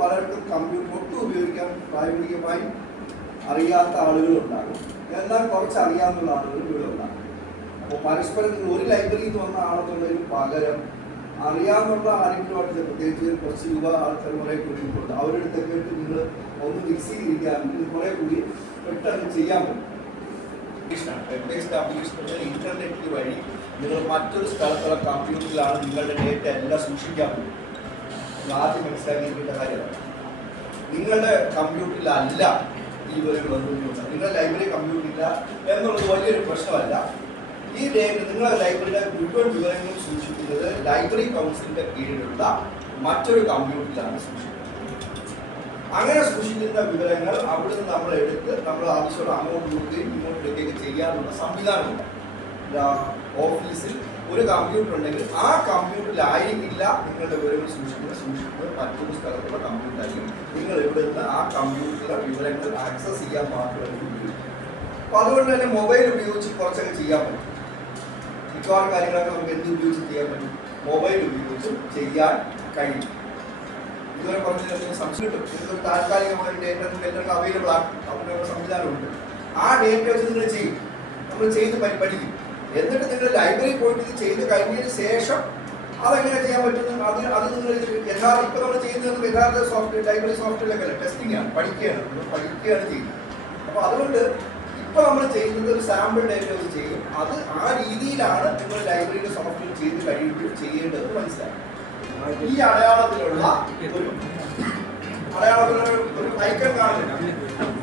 പലർക്കും കമ്പ്യൂട്ടർ ഒട്ടും ഉപയോഗിക്കാൻ പ്രായോഗികമായി അറിയാത്ത ആളുകളുണ്ടാകും. എന്നാൽ കുറച്ച് അറിയാവുന്ന ആളുകളും ഇവിടെ ഉണ്ടാകും. അപ്പോൾ പരസ്പരം നിങ്ങൾ ഒരു ലൈബ്രറിയിൽ നിന്ന് വന്ന ആളെന്നുള്ളതിന് പകരം അറിയാവുന്ന ആരെങ്കിലുമായിട്ട് പ്രത്യേകിച്ച് കുറച്ച് യുവ ആൾക്കാർ കുറേ കൂടി ഉണ്ട്. അവരുടെ അടുത്തൊക്കെ നിങ്ങൾ ഒന്ന് മിക്സ് ചെയ്തിരിക്കുകയാണെങ്കിൽ കുറേ കൂടി പെട്ടെന്ന് ചെയ്യാൻ പറ്റും. ഇന്റർനെറ്റ് വഴി നിങ്ങൾ മറ്റൊരു സ്ഥലത്തുള്ള കമ്പ്യൂട്ടറിലാണ് നിങ്ങളുടെ ഡേറ്റ എല്ലാം സൂക്ഷിക്കാൻ പറ്റും. ആദ്യം മനസ്സിലാക്കിയിരിക്കേണ്ട കാര്യമാണ്, നിങ്ങളുടെ കമ്പ്യൂട്ടറിലല്ല ഈ വിവരങ്ങളൊന്നും. നിങ്ങളുടെ ലൈബ്രറി കമ്പ്യൂട്ടറില്ല എന്നുള്ളത് വലിയൊരു പ്രശ്നമല്ല. ഈ ഡേറ്റ നിങ്ങളുടെ ലൈബ്രറിയിലെ മുഴുവൻ വിവരങ്ങൾ സൂക്ഷിക്കുന്നത് ലൈബ്രറി കൗൺസിലിന്റെ കീഴിലുള്ള മറ്റൊരു കമ്പ്യൂട്ടറിലാണ് സൂക്ഷിക്കുന്നത്. അങ്ങനെ സൂക്ഷിക്കുന്ന വിവരങ്ങൾ അവിടെ നിന്ന് നമ്മൾ എടുത്ത് നമ്മൾ ആവശ്യമുള്ള അങ്ങോട്ട് കൊടുക്കുകയും ഇങ്ങോട്ട് എടുക്കുകയും ചെയ്യാനുള്ള സംവിധാനമുണ്ട്. ഓഫീസിൽ ഒരു കമ്പ്യൂട്ടർ ഉണ്ടെങ്കിൽ ആ കമ്പ്യൂട്ടറിലായിരിക്കില്ല നിങ്ങളുടെ വിവരങ്ങൾ സൂക്ഷിക്കുന്നത് മറ്റൊരു സ്ഥലത്തുള്ള കമ്പ്യൂട്ടറായിരിക്കും. നിങ്ങൾ ഇവിടെ നിന്ന് ആ കമ്പ്യൂട്ടറിലെ വിവരങ്ങൾ ആക്സസ് ചെയ്യാൻ മാത്രമേ ഉപയോഗിക്കും. അപ്പോൾ അതുകൊണ്ട് തന്നെ മൊബൈൽ ഉപയോഗിച്ച് കുറച്ചൊക്കെ ചെയ്യാൻ പറ്റും. മിക്കവാറും കാര്യങ്ങളൊക്കെ നമുക്ക് എന്ത് ഉപയോഗിച്ച് ചെയ്യാൻ പറ്റും? മൊബൈൽ ഉപയോഗിച്ച് ചെയ്യാൻ കഴിയും. ഇതുവരെ പറഞ്ഞ സംശയം കിട്ടും. താൽക്കാലികമായ ഡേറ്റ എല്ലാവർക്കും അവൈലബിൾ ആണ്, അതിനുള്ള സംവിധാനമുണ്ട്. ആ ഡേറ്റ വെച്ച് നിങ്ങൾ ചെയ്യും, നമ്മൾ ചെയ്ത് പഠിക്കും. എന്നിട്ട് നിങ്ങൾ ലൈബ്രറി പോയിട്ട് ഇത് ചെയ്ത് കഴിഞ്ഞതിന് ശേഷം അതെങ്ങനെ ചെയ്യാൻ പറ്റുന്നു അത് നിങ്ങൾ യഥാർത്ഥ ഇപ്പം നമ്മൾ ചെയ്യുന്നത് യഥാർത്ഥ സോഫ്റ്റ്വെയർ ലൈബ്രറി സോഫ്റ്റ്വെയറിലൊക്കെ ടെസ്റ്റിംഗ് ആണ്, പഠിക്കുകയാണ് ചെയ്യുന്നത്. അപ്പോൾ അതുകൊണ്ട് ഇപ്പോൾ നമ്മൾ ചെയ്യുന്നത് ഒരു സാമ്പിൾ ഡേറ്റ വെച്ച് ചെയ്യും. അത് ആ രീതിയിലാണ് നിങ്ങൾ ലൈബ്രറിയുടെ സോഫ്റ്റ്വെയർ ചെയ്ത് കഴിയുമ്പോൾ ചെയ്യേണ്ടത് മനസ്സിലാക്കും. ഈ അടയാളത്തിലുള്ള ഒരു ഐക്കൺ കാണുന്നില്ല,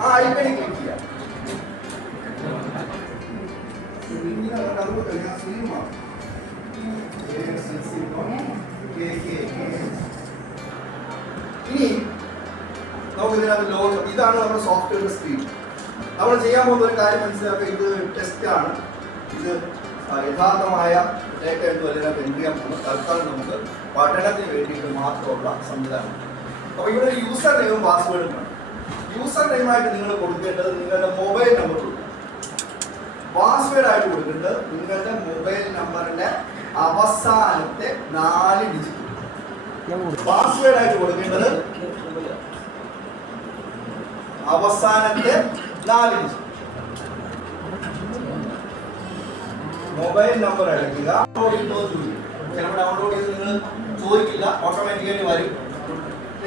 ആ ഐക്കണിൽ ക്ലിക്ക് ചെയ്യാം. ഇനി നമുക്ക് ഇതിനകത്ത് ലോഗോ, ഇതാണ് നമ്മുടെ സോഫ്റ്റ്വെയർ സ്ക്രീൻ. നമ്മൾ ചെയ്യാൻ പോകുന്ന ഒരു കാര്യം മനസ്സിലാക്കുക, ഇത് ടെസ്റ്റ് ആണ്. ഇത് യഥാർത്ഥമായ ഡേറ്റ എന്ന് ഇതിനകത്ത് എൻട്രി ചെയ്യാൻ പോകുന്നത് തൽക്കാലം നമുക്ക് പഠനത്തിന് വേണ്ടിയിട്ട് മാത്രമുള്ള സംവിധാനം. അപ്പോൾ ഇവിടെ യൂസർ നെയിമും പാസ്വേഡും വേണം. യൂസർ നെയിമായിട്ട് നിങ്ങൾ കൊടുക്കേണ്ടത് നിങ്ങളുടെ മൊബൈൽ നമ്പർ കൊടുക്കുക. പാസ്വേഡ് ആയിട്ട് കൊടുക്കേണ്ടത് നിങ്ങളുടെ മൊബൈൽ നമ്പറിന്റെ അവസാനത്തെ 4 ഡിജിറ്റ്. പാസ്വേഡ് ആയിട്ട് കൊടുക്കേണ്ടത് അവസാനത്തെ 4 ഡിജിറ്റ്. മൊബൈൽ നമ്പർ അടയ്ക്കുക. ചിലപ്പോൾ ഡൗൺലോഡ് ചെയ്ത് നിങ്ങൾ ചോദിക്കില്ല, ഓട്ടോമാറ്റിക്കായിട്ട് വരും.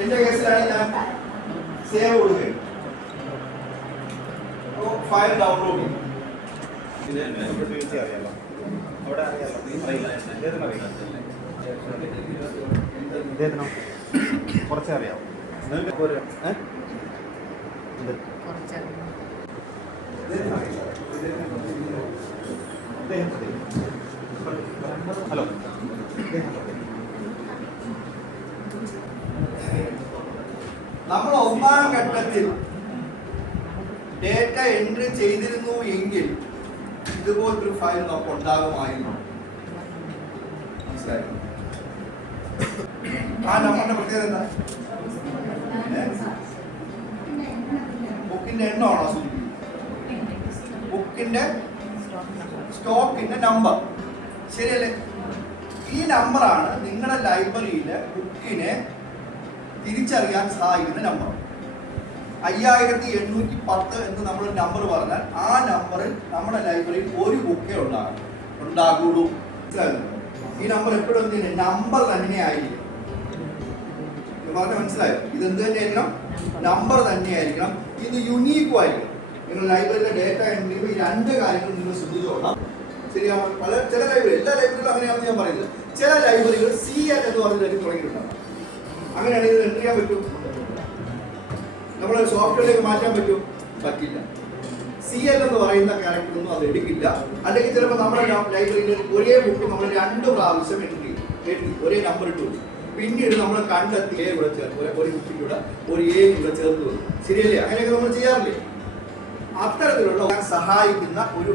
എന്റെ കേസിലാണെങ്കിൽ ഞാൻ സേവ് കൊടുക്കുകയും ഫയൽ ഡൗൺലോഡ് ചെയ്യും. കുറച്ചേ അറിയാം. ഹലോ, നമ്മൾ ഒന്നാം ഘട്ടത്തിൽ ഡേറ്റ എൻട്രി ചെയ്തിരുന്നു എങ്കിൽ ഇതുപോലൊരു ഫയൽ നമുക്ക് ഉണ്ടാകുമായിരുന്നു. മനസ്സിലായി? ആ നമ്പറിന്റെ പ്രത്യേകത എന്താ? ബുക്കിന്റെ എണ്ണമാണോ സൂചിപ്പിക്കുന്നത്? ബുക്കിന്റെ സ്റ്റോക്കിന്റെ നമ്പർ, ശരിയല്ലേ? ഈ നമ്പറാണ് നിങ്ങളുടെ ലൈബ്രറിയിലെ ബുക്കിനെ തിരിച്ചറിയാൻ സഹായിക്കുന്ന നമ്പർ. 5810 എന്ന് നമ്മൾ നമ്പർ പറഞ്ഞാൽ ആ നമ്പറിൽ നമ്മുടെ ലൈബ്രറിയിൽ ഒരു ബുക്കേ ഉണ്ടാകുള്ളൂ. ഈ നമ്പർ എപ്പോഴും എന്തിന് നമ്പർ തന്നെ ആയിരിക്കും. പറഞ്ഞ മനസ്സിലായോ? ഇതെന്ത് തന്നെ ആയിരിക്കണം? നമ്പർ തന്നെ ആയിരിക്കണം. ഇത് യുണീക്കും ആയിരിക്കും. നിങ്ങൾ ലൈബ്രറിയിലെ ഡേറ്റ എൻട്രി ഈ 2 കാര്യങ്ങൾ നിങ്ങൾ ശ്രദ്ധിച്ചോളാം. ശരിയാവും. ചില ലൈബ്രറി, എല്ലാ ലൈബ്രറിയിലും അങ്ങനെയാണെന്ന് ഞാൻ പറയുന്നത്. ചില ലൈബ്രറികൾ CL എന്ന് പറഞ്ഞിട്ട് തുടങ്ങിയിട്ടുണ്ടാകും. അങ്ങനെയാണെങ്കിൽ ഇത് എൻട്രി ചെയ്യാൻ പറ്റും? നമ്മൾ സോഫ്റ്റ്വെയറിലേക്ക് മാറ്റാൻ പറ്റും? പറ്റില്ല. CL എന്ന് പറയുന്ന ക്യാരക്ടറൊന്നും അത് എടുക്കില്ല. അല്ലെങ്കിൽ ചിലപ്പോൾ നമ്മുടെ ലൈബ്രറിയിൽ ഒരേ ബുക്ക് നമ്മൾ 2 പ്രാവശ്യം എഴുതി ഒരേ നമ്പർ ഇട്ടു. പിന്നീട് നമ്മൾ കണ്ടെത്തി A കൂടെ ചേർത്ത് ഒരു ബുക്കിലൂടെ ഒരു A കൂടെ ചേർത്ത് വരും. ശരിയല്ലേ? അങ്ങനെയൊക്കെ നമ്മൾ ചെയ്യാറില്ലേ? അത്തരത്തിലുള്ള സഹായിക്കുന്ന ഒരു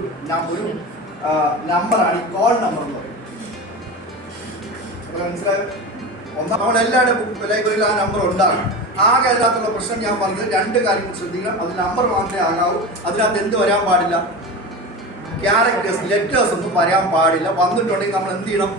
നമ്പറാണ് ഈ കോൾ നമ്പർ എന്ന് പറയുന്നത്. മനസ്സിലായോ? നമ്മളെല്ലാവരുടെ ലൈബ്രറിയിൽ ആ നമ്പർ ഉണ്ടാകും. ആകെ അതിനകത്തുള്ള പ്രശ്നം ഞാൻ പറഞ്ഞത് 2 കാര്യങ്ങൾ ശ്രദ്ധിക്കണം. അത് നമ്പർ മാത്രമേ ആകാവൂ. അതിനകത്ത് എന്ത് വരാൻ പാടില്ല? ക്യാരക്ടേഴ്സ്, ലെറ്റേഴ്സ് ഒന്നും വരാൻ പാടില്ല. വന്നിട്ടുണ്ടെങ്കിൽ നമ്മൾ എന്ത് ചെയ്യണം?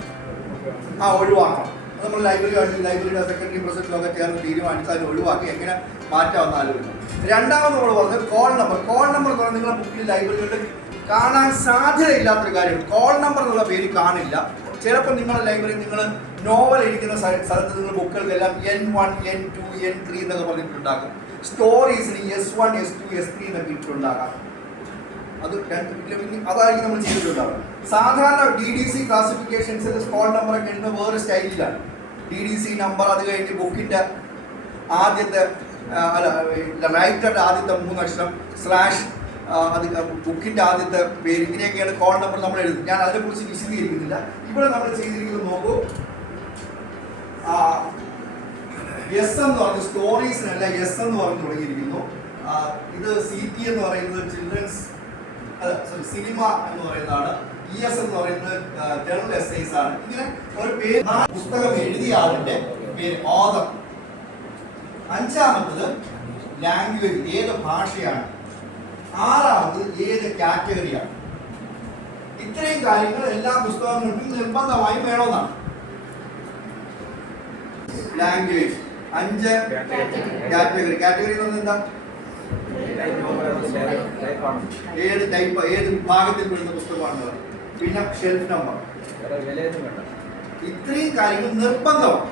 ഒഴിവാക്കണം. നമ്മൾ ലൈബ്രറിയുടെ സെക്രട്ടറി പ്രസിഡന്റൊക്കെ ചേർന്ന് തീരുമാനിച്ച് അതിന് ഒഴിവാക്കി എങ്ങനെ മാറ്റാമെന്ന് ആലോചിക്കുന്നു. രണ്ടാമത് നമ്മൾ പറഞ്ഞത് കോൾ നമ്പർ എന്ന് പറഞ്ഞാൽ നിങ്ങളുടെ ബുക്കിൽ ലൈബ്രറികളിൽ കാണാൻ സാധ്യതയില്ലാത്തൊരു കാര്യമാണ്. കോൾ നമ്പർ എന്നുള്ള പേര് കാണില്ല. ചിലപ്പോൾ നിങ്ങളുടെ ലൈബ്രറി നിങ്ങൾ നോവൽ എഴുതുന്ന സ്ഥലത്ത് നിങ്ങൾ ബുക്കുകൾക്കെല്ലാം N1, N2, N3 എന്നൊക്കെ പറഞ്ഞിട്ടുണ്ടാകും. സ്റ്റോറീസിന് S1, S2, S3 എന്നൊക്കെ ഇട്ടിട്ടുണ്ടാകാം. അതായിരിക്കും നമ്മൾ ചെയ്തിട്ടുണ്ടാവുക. സാധാരണ DDC ക്ലാസിഫിക്കേഷൻസിൽ കോൾ നമ്പറൊക്കെ എഴുതുന്ന വേറെ സ്റ്റൈലിലാണ്. DDC നമ്പർ, അത് കഴിഞ്ഞ് ബുക്കിൻ്റെ ആദ്യത്തെ റൈറ്ററുടെ ആദ്യത്തെ 3 അക്ഷരം സ്ലാഷ്, അത് ബുക്കിൻ്റെ ആദ്യത്തെ പേര്, ഇങ്ങനെയൊക്കെയാണ് കോൾ നമ്പർ നമ്മൾ എഴുതുന്നത്. ഞാൻ അതിനെക്കുറിച്ച് വിശദീകരിക്കുന്നില്ല. ഇവിടെ നമ്മൾ ചെയ്തിരിക്കുന്നത് നോക്കൂ, എസ് എന്ന് പറഞ്ഞ് സ്റ്റോറീസിനല്ല എസ് എന്ന് പറഞ്ഞ് തുടങ്ങിയിരിക്കുന്നു. ഇത് CT എന്ന് പറയുന്നത് ചിൽഡ്രൻസ് സിനിമ എന്ന് പറയുന്നതാണ്. ES എന്ന് പറയുന്നത് ജനറൽ എസ്സേസ് ആണ്. ഇങ്ങനെ ഒരു പേര്, പുസ്തകം എഴുതിയ ആളിന്റെ പേര് ഓഥർ. അഞ്ചാമത്തത് ലാംഗ്വേജ്, ഏത് ഭാഷയാണ്. ആറാമത്തത് ഏത് കാറ്റഗറിയാണ്. ഇത്രയും കാര്യങ്ങൾ എല്ലാ പുസ്തകങ്ങൾക്കും നിർബന്ധമായും വേണമെന്നാണ്. Language 5 category. കാറ്റഗറി എന്ന് പറഞ്ഞാൽ എന്താ? ഏത് ടൈപ്പ്, ഏത് വിഭാഗത്തിൽ പെടുന്ന പുസ്തകമാണ്. പിന്നെ ഷെൽഫ് നമ്പർ. ഇത്രയും കാര്യങ്ങൾ നിർബന്ധമാണ്.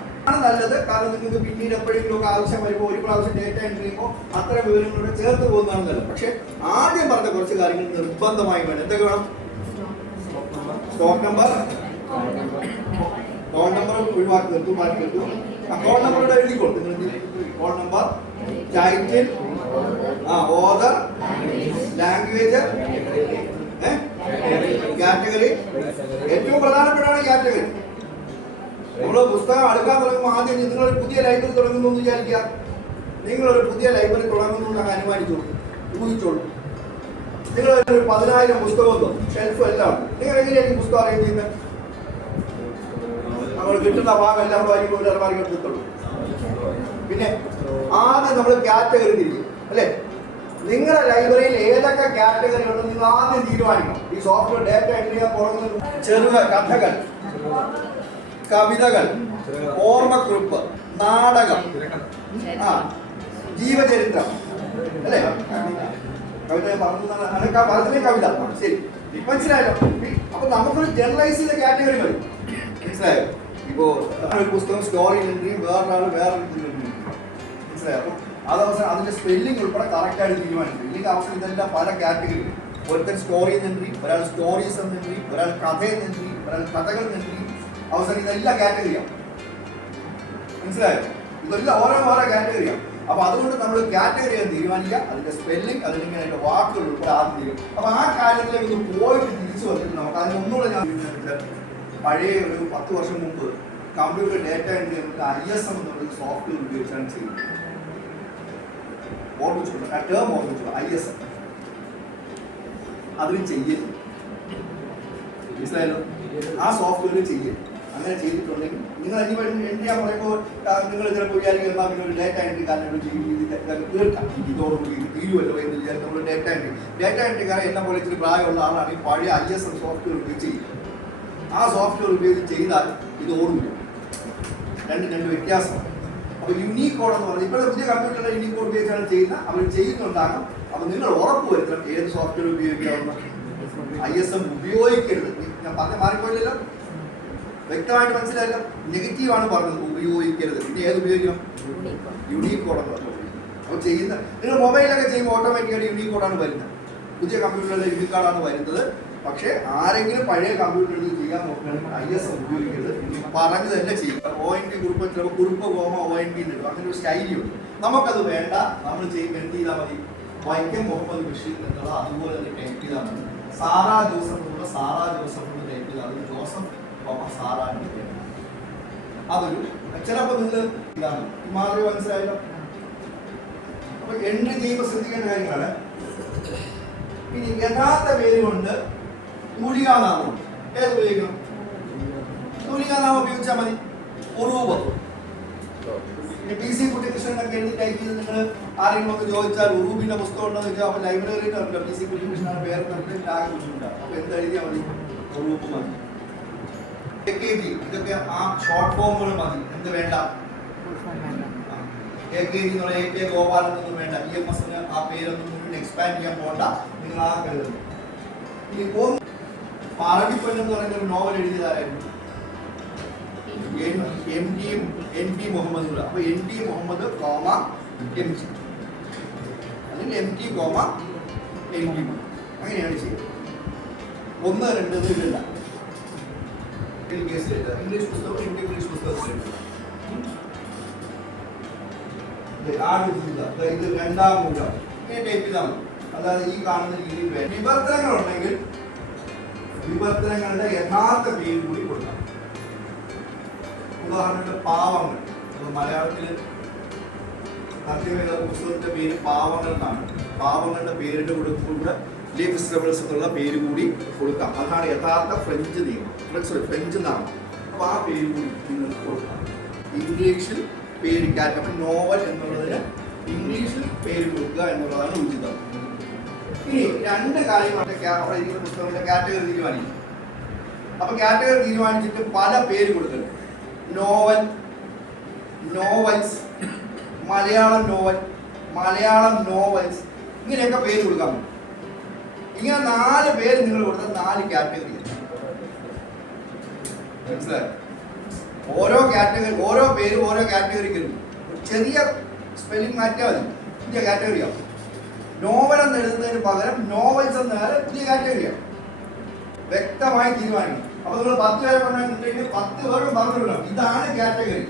നല്ലത്. കാരണം നിങ്ങൾക്ക് പിന്നീട് എപ്പോഴെങ്കിലും ഒക്കെ ആവശ്യം വരുമ്പോൾ ഒരു പ്രാവശ്യം ഡേറ്റ എൻട്രി ചെയ്യുമ്പോൾ അത്ര വിവരങ്ങളോട് ചേർത്ത് പോകുന്നതാണ് നല്ലത്. പക്ഷെ ആദ്യം പറഞ്ഞ കുറച്ച് കാര്യങ്ങൾ നിർബന്ധമായി വേണം. എന്തൊക്കെ വേണം? സ്റ്റോക്ക് നമ്പർ, കോൾ നമ്പർ ഒഴിവാക്കി നിർത്തും, മാറ്റി നിർത്തും. കോൾ നമ്പറുടെ എഴുതിക്കോളൂ. Call number, title, author, language, category. ഏറ്റവും പ്രധാനപ്പെട്ടാണ് കാറ്റഗറി. നമ്മൾ പുസ്തകം അടുക്കാൻ തുടങ്ങുമ്പോൾ ആദ്യം നിങ്ങളൊരു പുതിയ ലൈബ്രറി തുടങ്ങുന്നു എന്ന് വിചാരിക്കുക. നിങ്ങളൊരു പുതിയ ലൈബ്രറി തുടങ്ങുന്നു എന്ന് അനുമാനിച്ചോളൂ, ഊഹിച്ചോളൂ. നിങ്ങൾ ഒരു 10,000 പുസ്തകം ഷെൽഫ് എല്ലാം ഉണ്ട്. നിങ്ങൾ എങ്ങനെയായിരിക്കും പുസ്തകം അറേഞ്ച് ചെയ്യുന്നത്? നമ്മൾ കിട്ടുന്ന ഭാഗം എല്ലാം വാരിക്കും എടുത്തുള്ളൂ. പിന്നെ ആദ്യം നമ്മൾ കാറ്റഗറി തിരിക്കും, അല്ലേ? നിങ്ങളുടെ ലൈബ്രറിയിൽ ഏതൊക്കെ കാറ്റഗറി ഉണ്ടെന്ന് നിങ്ങൾ ആദ്യം തീരുമാനിക്കണം. ഈ സോഫ്റ്റ്വെയർ ഡേറ്റ എൻട്രി ചെയ്യാൻ തുടങ്ങുന്ന ചെറുക കഥകൾ, കവിതകൾ, ഓർമ്മക്കുറിപ്പ്, നാടകം, ജീവചരിത്രം, അല്ലേ? കവിത പറഞ്ഞ കവിത. ശരി, മനസ്സിലായല്ലോ. അപ്പൊ നമുക്കൊരു ജനറലൈസ് ചെയ്ത കാറ്റഗറി മതി. മനസ്സിലായോ? ഇപ്പോ ഒരു പുസ്തകം സ്റ്റോറി എൻട്രിയും വേറൊരാൾ വേറെ മനസ്സിലായോ? അപ്പൊ അതവസാനം അതിന്റെ സ്പെല്ലിംഗ് ഉൾപ്പെടെ കറക്റ്റായിട്ട് തീരുമാനിക്കും. ഇല്ലെങ്കിൽ അവസാനം ഇതെല്ലാം പല കാറ്റഗറി. ഒരുത്തൻ സ്റ്റോറി എൻട്രി, ഒരാൾ സ്റ്റോറീസ് എൻട്രി, ഒരാൾ കഥയിൽ എൻട്രി, ഒരാൾ കഥകൾ എൻട്രി. അവസാനം ഇതെല്ലാം കാറ്റഗറിയാണ്. മനസ്സിലായോ? ഇതെല്ലാം ഓരോ കാറ്റഗറിയാണ്. അപ്പൊ അതുകൊണ്ട് നമ്മൾ കാറ്റഗറി തീരുമാനിക്കുക, അതിന്റെ സ്പെല്ലിംഗ്, അതിലിങ്ങനെ അതിന്റെ വാക്കുകൾ ഉൾപ്പെടെ ആദ്യം തീരും. അപ്പൊ ആ കാര്യത്തിലേക്ക് ഒന്ന് പോയിട്ട് തിരിച്ചു വന്നിട്ട് നമുക്ക് അതിനൊന്നുകൂടെ ഞാൻ പഴയ ഒരു 10 വർഷം മുമ്പ് കമ്പ്യൂട്ടർ ഡേറ്റ എൻട്രി ISM എന്നുള്ള സോഫ്റ്റ്വെയർ ഉപയോഗിച്ചാണ് ചെയ്യുന്നത്. ഓർമ്മിച്ചോളൂ, ആ ടേം ഓർമ്മിച്ചോളൂ, ISM. അതിന് ചെയ്യരുത്. മനസ്സിലായല്ലോ? ആ സോഫ്റ്റ്വെയർ ചെയ്യരുത്. അങ്ങനെ ചെയ്തിട്ടുണ്ടെങ്കിൽ നിങ്ങൾ എൻട്രി ചെയ്യാൻ പറയുമ്പോൾ നിങ്ങൾ ചിലപ്പോൾ വിചാരിക്കും എന്നാൽ പിന്നെ ഒരു ഡേറ്റ എൻട്രി കാരണം തീർക്കാം, ഇതോടുകൂടി ഇത് തീരുമല്ലോ എന്ന് വിചാരിച്ച് നമ്മൾ ഡേറ്റ എൻട്രിക്കാരെ എന്നെ പോലെ ഇച്ചിരി പ്രായമുള്ള ആളാണ് ഈ പഴയ ISM സോഫ്റ്റ്വെയർ ഉപയോഗിച്ച് ചെയ്യുന്നത്. ആ സോഫ്റ്റ്വെയർ ഉപയോഗിച്ച് ചെയ്താൽ ഇത് ഓർമ്മില്ല. രണ്ട് വ്യത്യാസമാണ്. അപ്പോൾ യൂണീക് കോഡ് എന്ന് പറഞ്ഞാൽ ഇപ്പോഴത്തെ പുതിയ കമ്പ്യൂട്ടറിലെ യൂണീക് കോഡ് ഉപയോഗിച്ചാണ് ചെയ്യുന്നത്. അവർ ചെയ്യുന്നുണ്ടാകും. അപ്പോൾ നിങ്ങൾ ഉറപ്പ് വരുത്തണം ഏത് സോഫ്റ്റ്വെയർ ഉപയോഗിക്കാവുന്ന. ISM ഉപയോഗിക്കരുത്. ഞാൻ പറഞ്ഞ മാറിപ്പോയില്ലല്ലോ, വ്യക്തമായിട്ട് മനസ്സിലായല്ലോ. നെഗറ്റീവാണ് പറഞ്ഞത്, ഉപയോഗിക്കരുത്. പിന്നെ ഏത് ഉപയോഗിക്കണം? യൂണീക് കോഡ് എന്ന് പറഞ്ഞു. അപ്പോൾ ചെയ്യുന്ന നിങ്ങൾ മൊബൈലൊക്കെ ചെയ്യുമ്പോൾ ഓട്ടോമാറ്റിക്കായിട്ട് യൂണീക് കോഡാണ് വരുന്നത്. പുതിയ കമ്പ്യൂട്ടറിലെ യൂണീക് കോഡാണ് വരുന്നത്. പക്ഷേ ആരെങ്കിലും പഴയ കമ്പ്യൂട്ടറിൽ ചെയ്യാൻ നോക്കുകയാണെങ്കിൽ ISM ഉപയോഗിക്കരുത്. പറഞ്ഞു തന്നെ ചെയ്യും. ONT കുറിപ്പ്, ചിലപ്പോൾ കുറിപ്പ് കോമ ONT ഇടും. അങ്ങനെ ഒരു സ്റ്റൈലുണ്ട്. നമുക്കത് വേണ്ട. നമ്മൾ എന്ത് ചെയ്താൽ മതി? വൈക്കം മുഹമ്മദ് ബഷീർ എന്നുള്ളത് അതുപോലെ തന്നെ ടൈപ്പ് ചെയ്താൽ മതി. സാറാ ജോസഫ് എന്നുള്ള സാറാ ജോസഫ് എന്ന് ടൈപ്പ് ചെയ്താൽ അത് ജോസഫ് സാറാ എന്ന് പേര്. അതൊരു ചിലപ്പോൾ നിങ്ങൾ ഇതാണ് മാറി. മനസ്സിലായല്ലോ? അപ്പൊ എൻട്രി ചെയ്യുമ്പോൾ ശ്രദ്ധിക്കേണ്ട കാര്യങ്ങളാണ്. ഇനി യഥാർത്ഥ പേര് കൊണ്ട് തൂലികാനാമം ഏത് ഉപയോഗിക്കണം? തൂലികാനാമം ഉപയോഗിച്ചാൽ മതി. ഉറൂബ്. PC കുട്ടികൃഷ്ണനൊക്കെ എഴുതി ടൈപ്പ് ചെയ്ത് നിങ്ങൾ ആരെങ്കിലും ഒക്കെ ചോദിച്ചാൽ ഉറൂബിന്റെ പുസ്തകം ഉണ്ടെന്ന് വെച്ചാൽ അപ്പോൾ ലൈബ്രറിയിൽ അറിയില്ല PC കുട്ടികൃഷ്ണൻ പേര് ആകെ ബുദ്ധിമുട്ടാണ്. അപ്പോൾ എന്ത് എഴുതിയാൽ മതി? ഉറൂബ് മതി. AKG ഇതൊക്കെ ആ ഷോർട്ട് ഫോമുകൾ മതി. എന്ത് വേണ്ട? AKG എന്നുള്ള AK ഗോപാലൻ എന്നൊന്നും വേണ്ട. EMS ആ പേരൊന്നും എക്സ്പാൻഡ് ചെയ്യാൻ പോകണ്ട. നിങ്ങൾ ആ കരുതുന്നു. ഇനി പറമ്പിപ്പൻ എന്ന് പറയുന്ന ഒരു നോവൽ എഴുതിയതായിരുന്നു ND മുഹമ്മദ്. അപ്പൊ ND മുഹമ്മദ് കോമ MG അല്ലെങ്കിൽ MT കോമ ND അങ്ങനെയാണ് ചെയ്യുന്നത്. 1 2 ഇതില്ല. കേസിൽ ഇംഗ്ലീഷ് പുസ്തകം ഇംഗ്ലീഷ് പുസ്തകത്തിൽ ഇത് രണ്ടാം മൂലം ഇങ്ങനെ ടൈപ്പ് ചെയ്താൽ മതി. അതായത് ഈ കാണുന്ന രീതിയിൽ വിവർത്തനങ്ങൾ ഉണ്ടെങ്കിൽ വിവർത്തനങ്ങളുടെ യഥാർത്ഥ പേര് കൂടി കൊടുക്കാം. ഉദാഹരണത്തിന് പാവങ്ങൾ. മലയാളത്തിൽ സത്യവേദ പുസ്തകത്തിന്റെ പേര് പാവങ്ങൾ എന്നാണ്. പാവങ്ങളുടെ പേരിന്റെ കൂടെ ലീ വെജിറ്റബിൾസ് എന്നുള്ള പേര് കൂടി കൊടുക്കാം. അതാണ് യഥാർത്ഥ ഫ്രഞ്ച് നിയമം, ഫ്രഞ്ച് നാമം. അപ്പൊ ആ പേര് കൂടി നിങ്ങൾക്ക് കൊടുക്കാം. ഇംഗ്ലീഷിൽ പേര് അപ്പം നോവൽ എന്നുള്ളതിന് ഇംഗ്ലീഷിൽ പേര് കൊടുക്കുക എന്നുള്ളതാണ് ഉചിതം. ഇനി 2 കാര്യങ്ങളൊക്കെ പുസ്തകത്തിന്റെ കാറ്റഗറി തീരുമാനിക്കും. അപ്പൊ കാറ്റഗറി തീരുമാനിച്ചിട്ട് പല പേര് കൊടുക്കണം. Novel, novels, Malayalam novel, Malayalam novels, ഇങ്ങനെയൊക്കെ പേര് കൊടുക്കാൻ പറ്റും. ഇങ്ങനെ 4 പേര് നിങ്ങൾ കൊടുത്ത 4 കാറ്റഗറി. മനസ്സിലായോ? ഓരോ കാറ്റഗറി, ഓരോ പേര് ഓരോ കാറ്റഗറിക്ക് ചെറിയ സ്പെല്ലിംഗ് മാറ്റിയാൽ മതി, പുതിയ കാറ്റഗറിയാണ്. നോവൽ എന്ന് എഴുതുന്നതിന് പകരം നോവൽസ് എന്നാൽ പുതിയ കാറ്റഗറിയാണ്. വ്യക്തമായി തീരുമാനിക്കണം. അപ്പൊ നിങ്ങൾ 10 പേരെ പറഞ്ഞിട്ടുണ്ടെങ്കിൽ 10 പേരും പറഞ്ഞു വിടണം ഇതാണ് കാറ്റഗറി.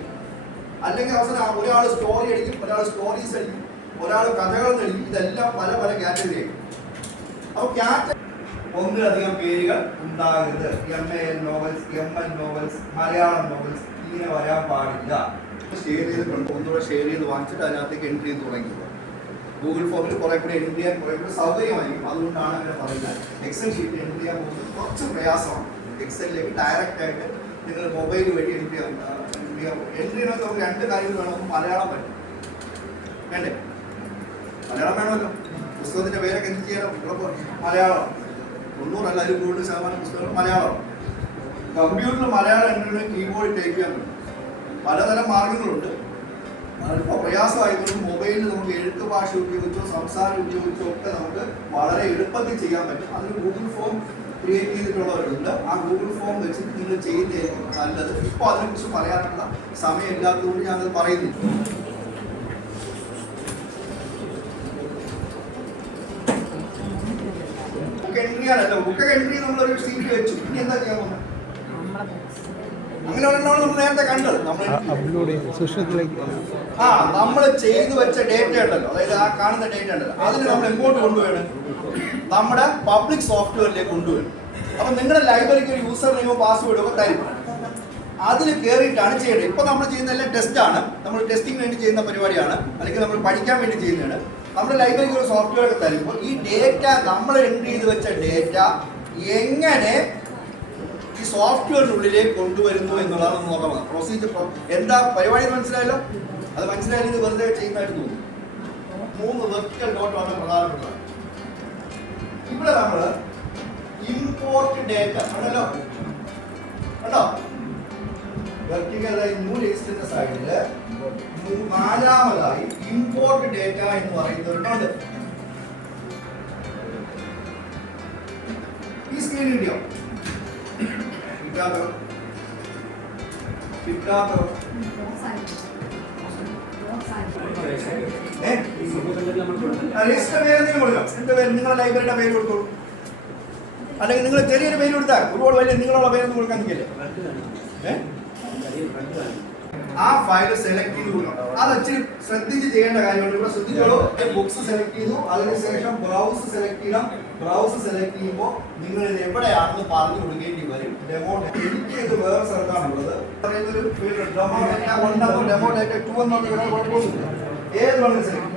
അല്ലെങ്കിൽ അവസാനം ഒരാൾ സ്റ്റോറി അടിക്കും, ഒരാൾ സ്റ്റോറീസ് അടിക്കും, ഒരാൾ കഥകൾ അടിക്കും. ഇതെല്ലാം പല പല കാറ്റഗറി ആയിരിക്കും. അപ്പൊ ഒന്നിലധികം പേരുകൾ ഉണ്ടാകരുത്. MAN novels, ML novels, Malayalam novels ഇങ്ങനെ വരാൻ പാടില്ല. ഷെയർ ചെയ്തിട്ടുണ്ട്. ഒന്നുകൂടെ ഷെയർ ചെയ്ത് വാങ്ങിച്ചിട്ട് അതിനകത്തേക്ക് എൻട്രി ചെയ്ത് തുടങ്ങിയത്. ഗൂഗിൾ ഫോമിൽ കുറെ കൂടി എൻട്രി ചെയ്യാൻ കുറെ കൂടി സൗകര്യമായിരിക്കും. അതുകൊണ്ടാണ് അങ്ങനെ പറയുന്നത്. എക്സൽ ഷീറ്റ് എൻട്രി ചെയ്യാൻ പോകുന്നത് കുറച്ച് പ്രയാസമാണ്. എക്സലിലേക്ക് ഡയറക്റ്റ് ആയിട്ട് നിങ്ങൾ മൊബൈൽ വഴി എൻട്രി ചെയ്യാൻ എൻട്രി ചെയ്യണമെങ്കിൽ നമുക്ക് 2 കാര്യങ്ങൾ വേണം. നമുക്ക് മലയാളം പറ്റും വേണ്ടേ? മലയാളം വേണമല്ലോ. പുസ്തകത്തിന്റെ പേരൊക്കെ എന്ത് ചെയ്യണം? മലയാളം. 90 അല്ല അതിൽ കൂടുതൽ ശതമാനം പുസ്തകങ്ങൾ മലയാളം. കമ്പ്യൂട്ടറിൽ മലയാളം എൻട്രി കീബോർഡ് ടൈപ്പ് ചെയ്യാൻ പറ്റും. പലതരം മാർഗങ്ങളുണ്ട്. അതിപ്പോൾ പ്രയാസമായതുകൊണ്ട് മൊബൈലിൽ നമുക്ക് എഴുത്ത് ഭാഷ ഉപയോഗിച്ചോ സംസാരം ഉപയോഗിച്ചോ ഒക്കെ നമുക്ക് വളരെ എളുപ്പത്തിൽ ചെയ്യാൻ പറ്റും. അതിന് ഗൂഗിൾ ഫോം ക്രിയേറ്റ് ചെയ്തിട്ടുള്ളവരുണ്ട്. ആ ഗൂഗിൾ ഫോം വെച്ചിട്ട് നിങ്ങൾ ചെയ്യുന്നതായിരിക്കും നല്ലത്. ഇപ്പോൾ അതിനെക്കുറിച്ച് പറയാനുള്ള സമയമില്ലാത്തതുകൊണ്ട് ഞാനത് പറയുന്നില്ല. ബുക്ക് എൻട്രി നമ്മളൊരു സീറ്റ് വെച്ചു. ഇനി എന്താ ചെയ്യാൻ പോകുന്നത്? അങ്ങനെ നമ്മൾ നേരത്തെ കണ്ടത് നമ്മൾ ചെയ്തു വെച്ച ഡേറ്റ ഉണ്ടല്ലോ, അതായത് ആ കാണുന്ന ഡേറ്റ ഉണ്ടല്ലോ, അതിന് നമ്മൾ എങ്ങോട്ട് കൊണ്ടുപോകണം? നമ്മുടെ പബ്ലിക് സോഫ്റ്റ്വെയറിലേക്ക് കൊണ്ടുവരും. അപ്പൊ നിങ്ങളുടെ ലൈബ്രറിക്ക് ഒരു യൂസർ നെയിമോ പാസ്വേഡോ ഒക്കെ തരും. അതിൽ കയറിയിട്ടാണ് ചെയ്യേണ്ടത്. ഇപ്പൊ നമ്മൾ ചെയ്യുന്നതെല്ലാം ടെസ്റ്റാണ്. നമ്മൾ ടെസ്റ്റിംഗ് വേണ്ടി ചെയ്യുന്ന പരിപാടിയാണ്, അല്ലെങ്കിൽ നമ്മൾ പഠിക്കാൻ വേണ്ടി ചെയ്യുന്നതാണ്. നമ്മുടെ ലൈബ്രറിക്ക് ഒരു സോഫ്റ്റ്വെയർ ഒക്കെ തരുമ്പോൾ ഈ ഡേറ്റ നമ്മൾ എൻട്രി ചെയ്ത് വെച്ച ഡേറ്റ എങ്ങനെ ഈ സോഫ്റ്റ്വെയറിനുള്ളിലേക്ക് കൊണ്ടുവരുന്നു എന്നുള്ളതാണ് നമ്മൾ നോക്കാൻ. പ്രൊസീജിയർ എന്താ പരിപാടി മനസ്സിലായല്ലോ? അത് മനസ്സിലായാലും വെറുതെ ചെയ്യുന്നതായിട്ട് തോന്നും. 3 വെർട്ടിക്കൽ ഡോട്ടാണ് പ്രധാനപ്പെട്ടത്. ഇവിടെ നമ്മൾ ഇമ്പോർട്ട് ഡേറ്റ ആണല്ലോ കണ്ടോ? വെർട്ടിക്കലായി 3 എക്സിന്റെ സൈഡില് 4ാമതായി ഇമ്പോർട്ട് ഡേറ്റ എന്ന് പറയുന്നവരുണ്ട്. ഈ സ്ക്രീൻ കിട്ടിയോ? കിട്ടാത്തോ? രജിസ്റ്റർ പേര് എന്തെങ്കിലും കൊടുക്കാം. എന്റെ പേര് നിങ്ങളുടെ ലൈബ്രറിയുടെ പേര് കൊടുത്തോളൂ. അല്ലെങ്കിൽ നിങ്ങൾ ചെറിയൊരു പേര് കൊടുത്താൽ ഒരുപാട് വലിയ നിങ്ങളുള്ള പേരൊന്നും കൊടുക്കാൻ നിൽക്കില്ലേ? ആ ഫയൽ സെലക്ട് ചെയ്ത് കൊടുക്കണം. അത് ഇച്ചിരി ശ്രദ്ധിച്ച് ചെയ്യേണ്ട കാര്യമാണ്. ഇവിടെ ശ്രദ്ധിച്ചോളൂ. ബുക്സ് സെലക്ട് ചെയ്തു, അതിനുശേഷം ബ്രൗസ് സെലക്ട് ചെയ്യണം. ബ്രൗസ് സെലക്ട് ചെയ്യുമ്പോൾ നിങ്ങൾ ഇത് എവിടെയാണെന്ന് പറഞ്ഞു കൊടുക്കേണ്ടി വരും. ഡെമോ എഡിറ്റ് ചെയ്ത് വേറെ സ്ഥലത്താണുള്ളത്. പറയുന്നൊരു field demo data 1 demo data 2 എന്നൊക്കെ ഇവിടെ കുഴപ്പമൊന്നുമില്ല. ഏത് വേണമെങ്കിലും സെലക്ട്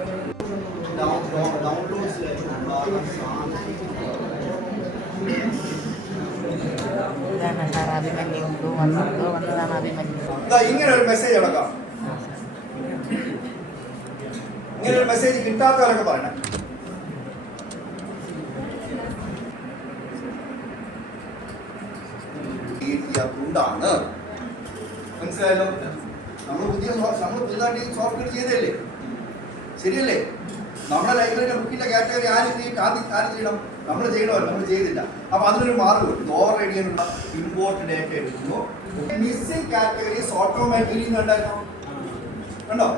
ഇങ്ങനെ ഒരു മെസ്സേജ് അടക്കാം. ഇങ്ങനെ ഒരു മെസ്സേജ് കിട്ടാത്തവരൊക്കെ പറയണം. ചെയ്യാത്തതുകൊണ്ടാണ്. മനസ്സിലായല്ലോ? നമ്മൾ പുതിയതായിട്ട് ഈ സോഫ്റ്റ്വെയർ ചെയ്തല്ലേ, ശരിയല്ലേ? നമ്മുടെ ലൈബ്രറിയിലെ ബുക്കിന്റെ കാറ്റഗറി ആരും ചെയ്യണം, നമ്മൾ ചെയ്യണമല്ലോ, നമ്മൾ ചെയ്തില്ല. അപ്പൊ അതിനൊരു മാർഗ്ഗമുണ്ട്. ഓവർ റൈഡ് ചെയ്യാനുള്ള ഇമ്പോർട്ട് ഡേറ്റ എടുക്കുമ്പോൾ മിസ്സിംഗ് കാറ്റഗറീസ് ഓട്ടോമാറ്റിക്കലി കണ്ടായിരുന്നു, കണ്ടോ?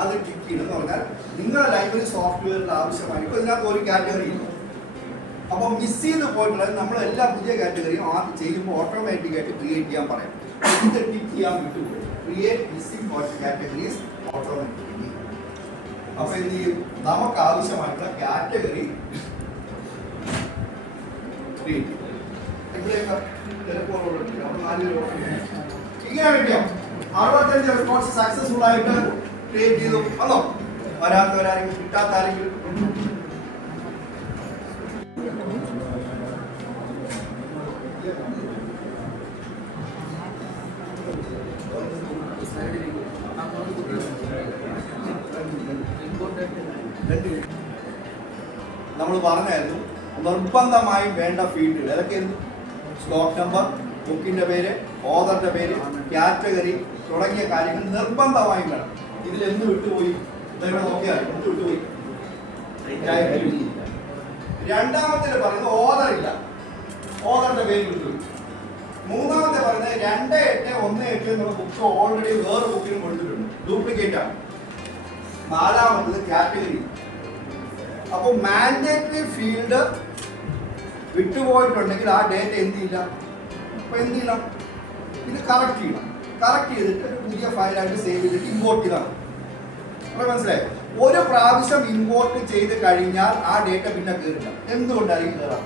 അത് ടിക്ക് ചെയ്യണമെന്ന് പറഞ്ഞാൽ നിങ്ങളുടെ ലൈബ്രറി സോഫ്റ്റ്വെയറിൽ ആവശ്യമായി ഇപ്പോൾ ഇതിനകത്ത് ഒരു കാറ്റഗറി ഇല്ല. അപ്പോൾ മിസ് ചെയ്ത് പോയിട്ടുള്ളത് നമ്മൾ എല്ലാ പുതിയ കാറ്റഗറിയും ആദ്യം ചെയ്യുമ്പോൾ ഓട്ടോമാറ്റിക്കായിട്ട് ക്രിയേറ്റ് ചെയ്യാൻ പറയാം. ഇത് ടിക്ക് ചെയ്യാൻ വിട്ടുപോയി, ക്രിയേറ്റ് മിസ്സിംഗ് കാറ്റഗറീസ് ഓട്ടോമാറ്റിക്കലി. അപ്പോൾ എന്ത് ചെയ്യും? നമുക്ക് ആവശ്യമായിട്ടുള്ള കാറ്റഗറി ക്രിയേറ്റ് ചെയ്യും. ഇങ്ങനെ കിട്ടിയോ? 65 റെക്കോർഡ്സ് സക്സസ്ഫുൾ ആയിട്ട് ക്രിയേറ്റ് ചെയ്തു. വന്നോ? വരാത്തവരാരെങ്കിലും കിട്ടാത്ത ആരെങ്കിലും? നമ്മൾ പറഞ്ഞായിരുന്നു നിർബന്ധമായും വേണ്ട ഫീൽഡുകൾ ഏതൊക്കെയായിരുന്നു? സ്റ്റോക്ക് നമ്പർ, ബുക്കിന്റെ പേര്, ഓതറിന്റെ പേര്, കാറ്റഗറി തുടങ്ങിയ കാര്യങ്ങൾ നിർബന്ധമായും വേണം. ഇതിൽ എന്ത് വിട്ടുപോയി? ഇതെവിടെ നോക്കിയാൽ എന്ത് വിട്ടുപോയി? രണ്ടാമത്തെ പറയുന്നത് ഓതർ ഇല്ല, ഓതറിന്റെ പേര് വിട്ടുപോയി. മൂന്നാമത്തെ പറയുന്നത് 2818 എന്നുള്ള ബുക്ക് ഓൾറെഡി വേറെ ബുക്കിനും കൊടുത്തിട്ടുണ്ട്, ഡ്യൂപ്ലിക്കേറ്റ് ആണ്. നാലാമത്തത് കാറ്റഗറി. അപ്പോൾ മാൻഡേറ്ററി ഫീൽഡ് വിട്ടുപോയിട്ടുണ്ടെങ്കിൽ ആ ഡേറ്റ എന്ത് ചെയ്യില്ല? അപ്പൊ എന്ത് ചെയ്യണം? ഇത് കറക്റ്റ് ചെയ്യണം. കറക്റ്റ് ചെയ്തിട്ട് പുതിയ ഫയലായിട്ട് സേവ് ചെയ്തിട്ട് ഇമ്പോർട്ട് ചെയ്യണം. അപ്പോൾ മനസ്സിലായോ? ഒരു പ്രാവശ്യം ഇമ്പോർട്ട് ചെയ്ത് കഴിഞ്ഞാൽ ആ ഡേറ്റ പിന്നെ കയറില്ല. എന്തുകൊണ്ടായിരിക്കും കയറാം?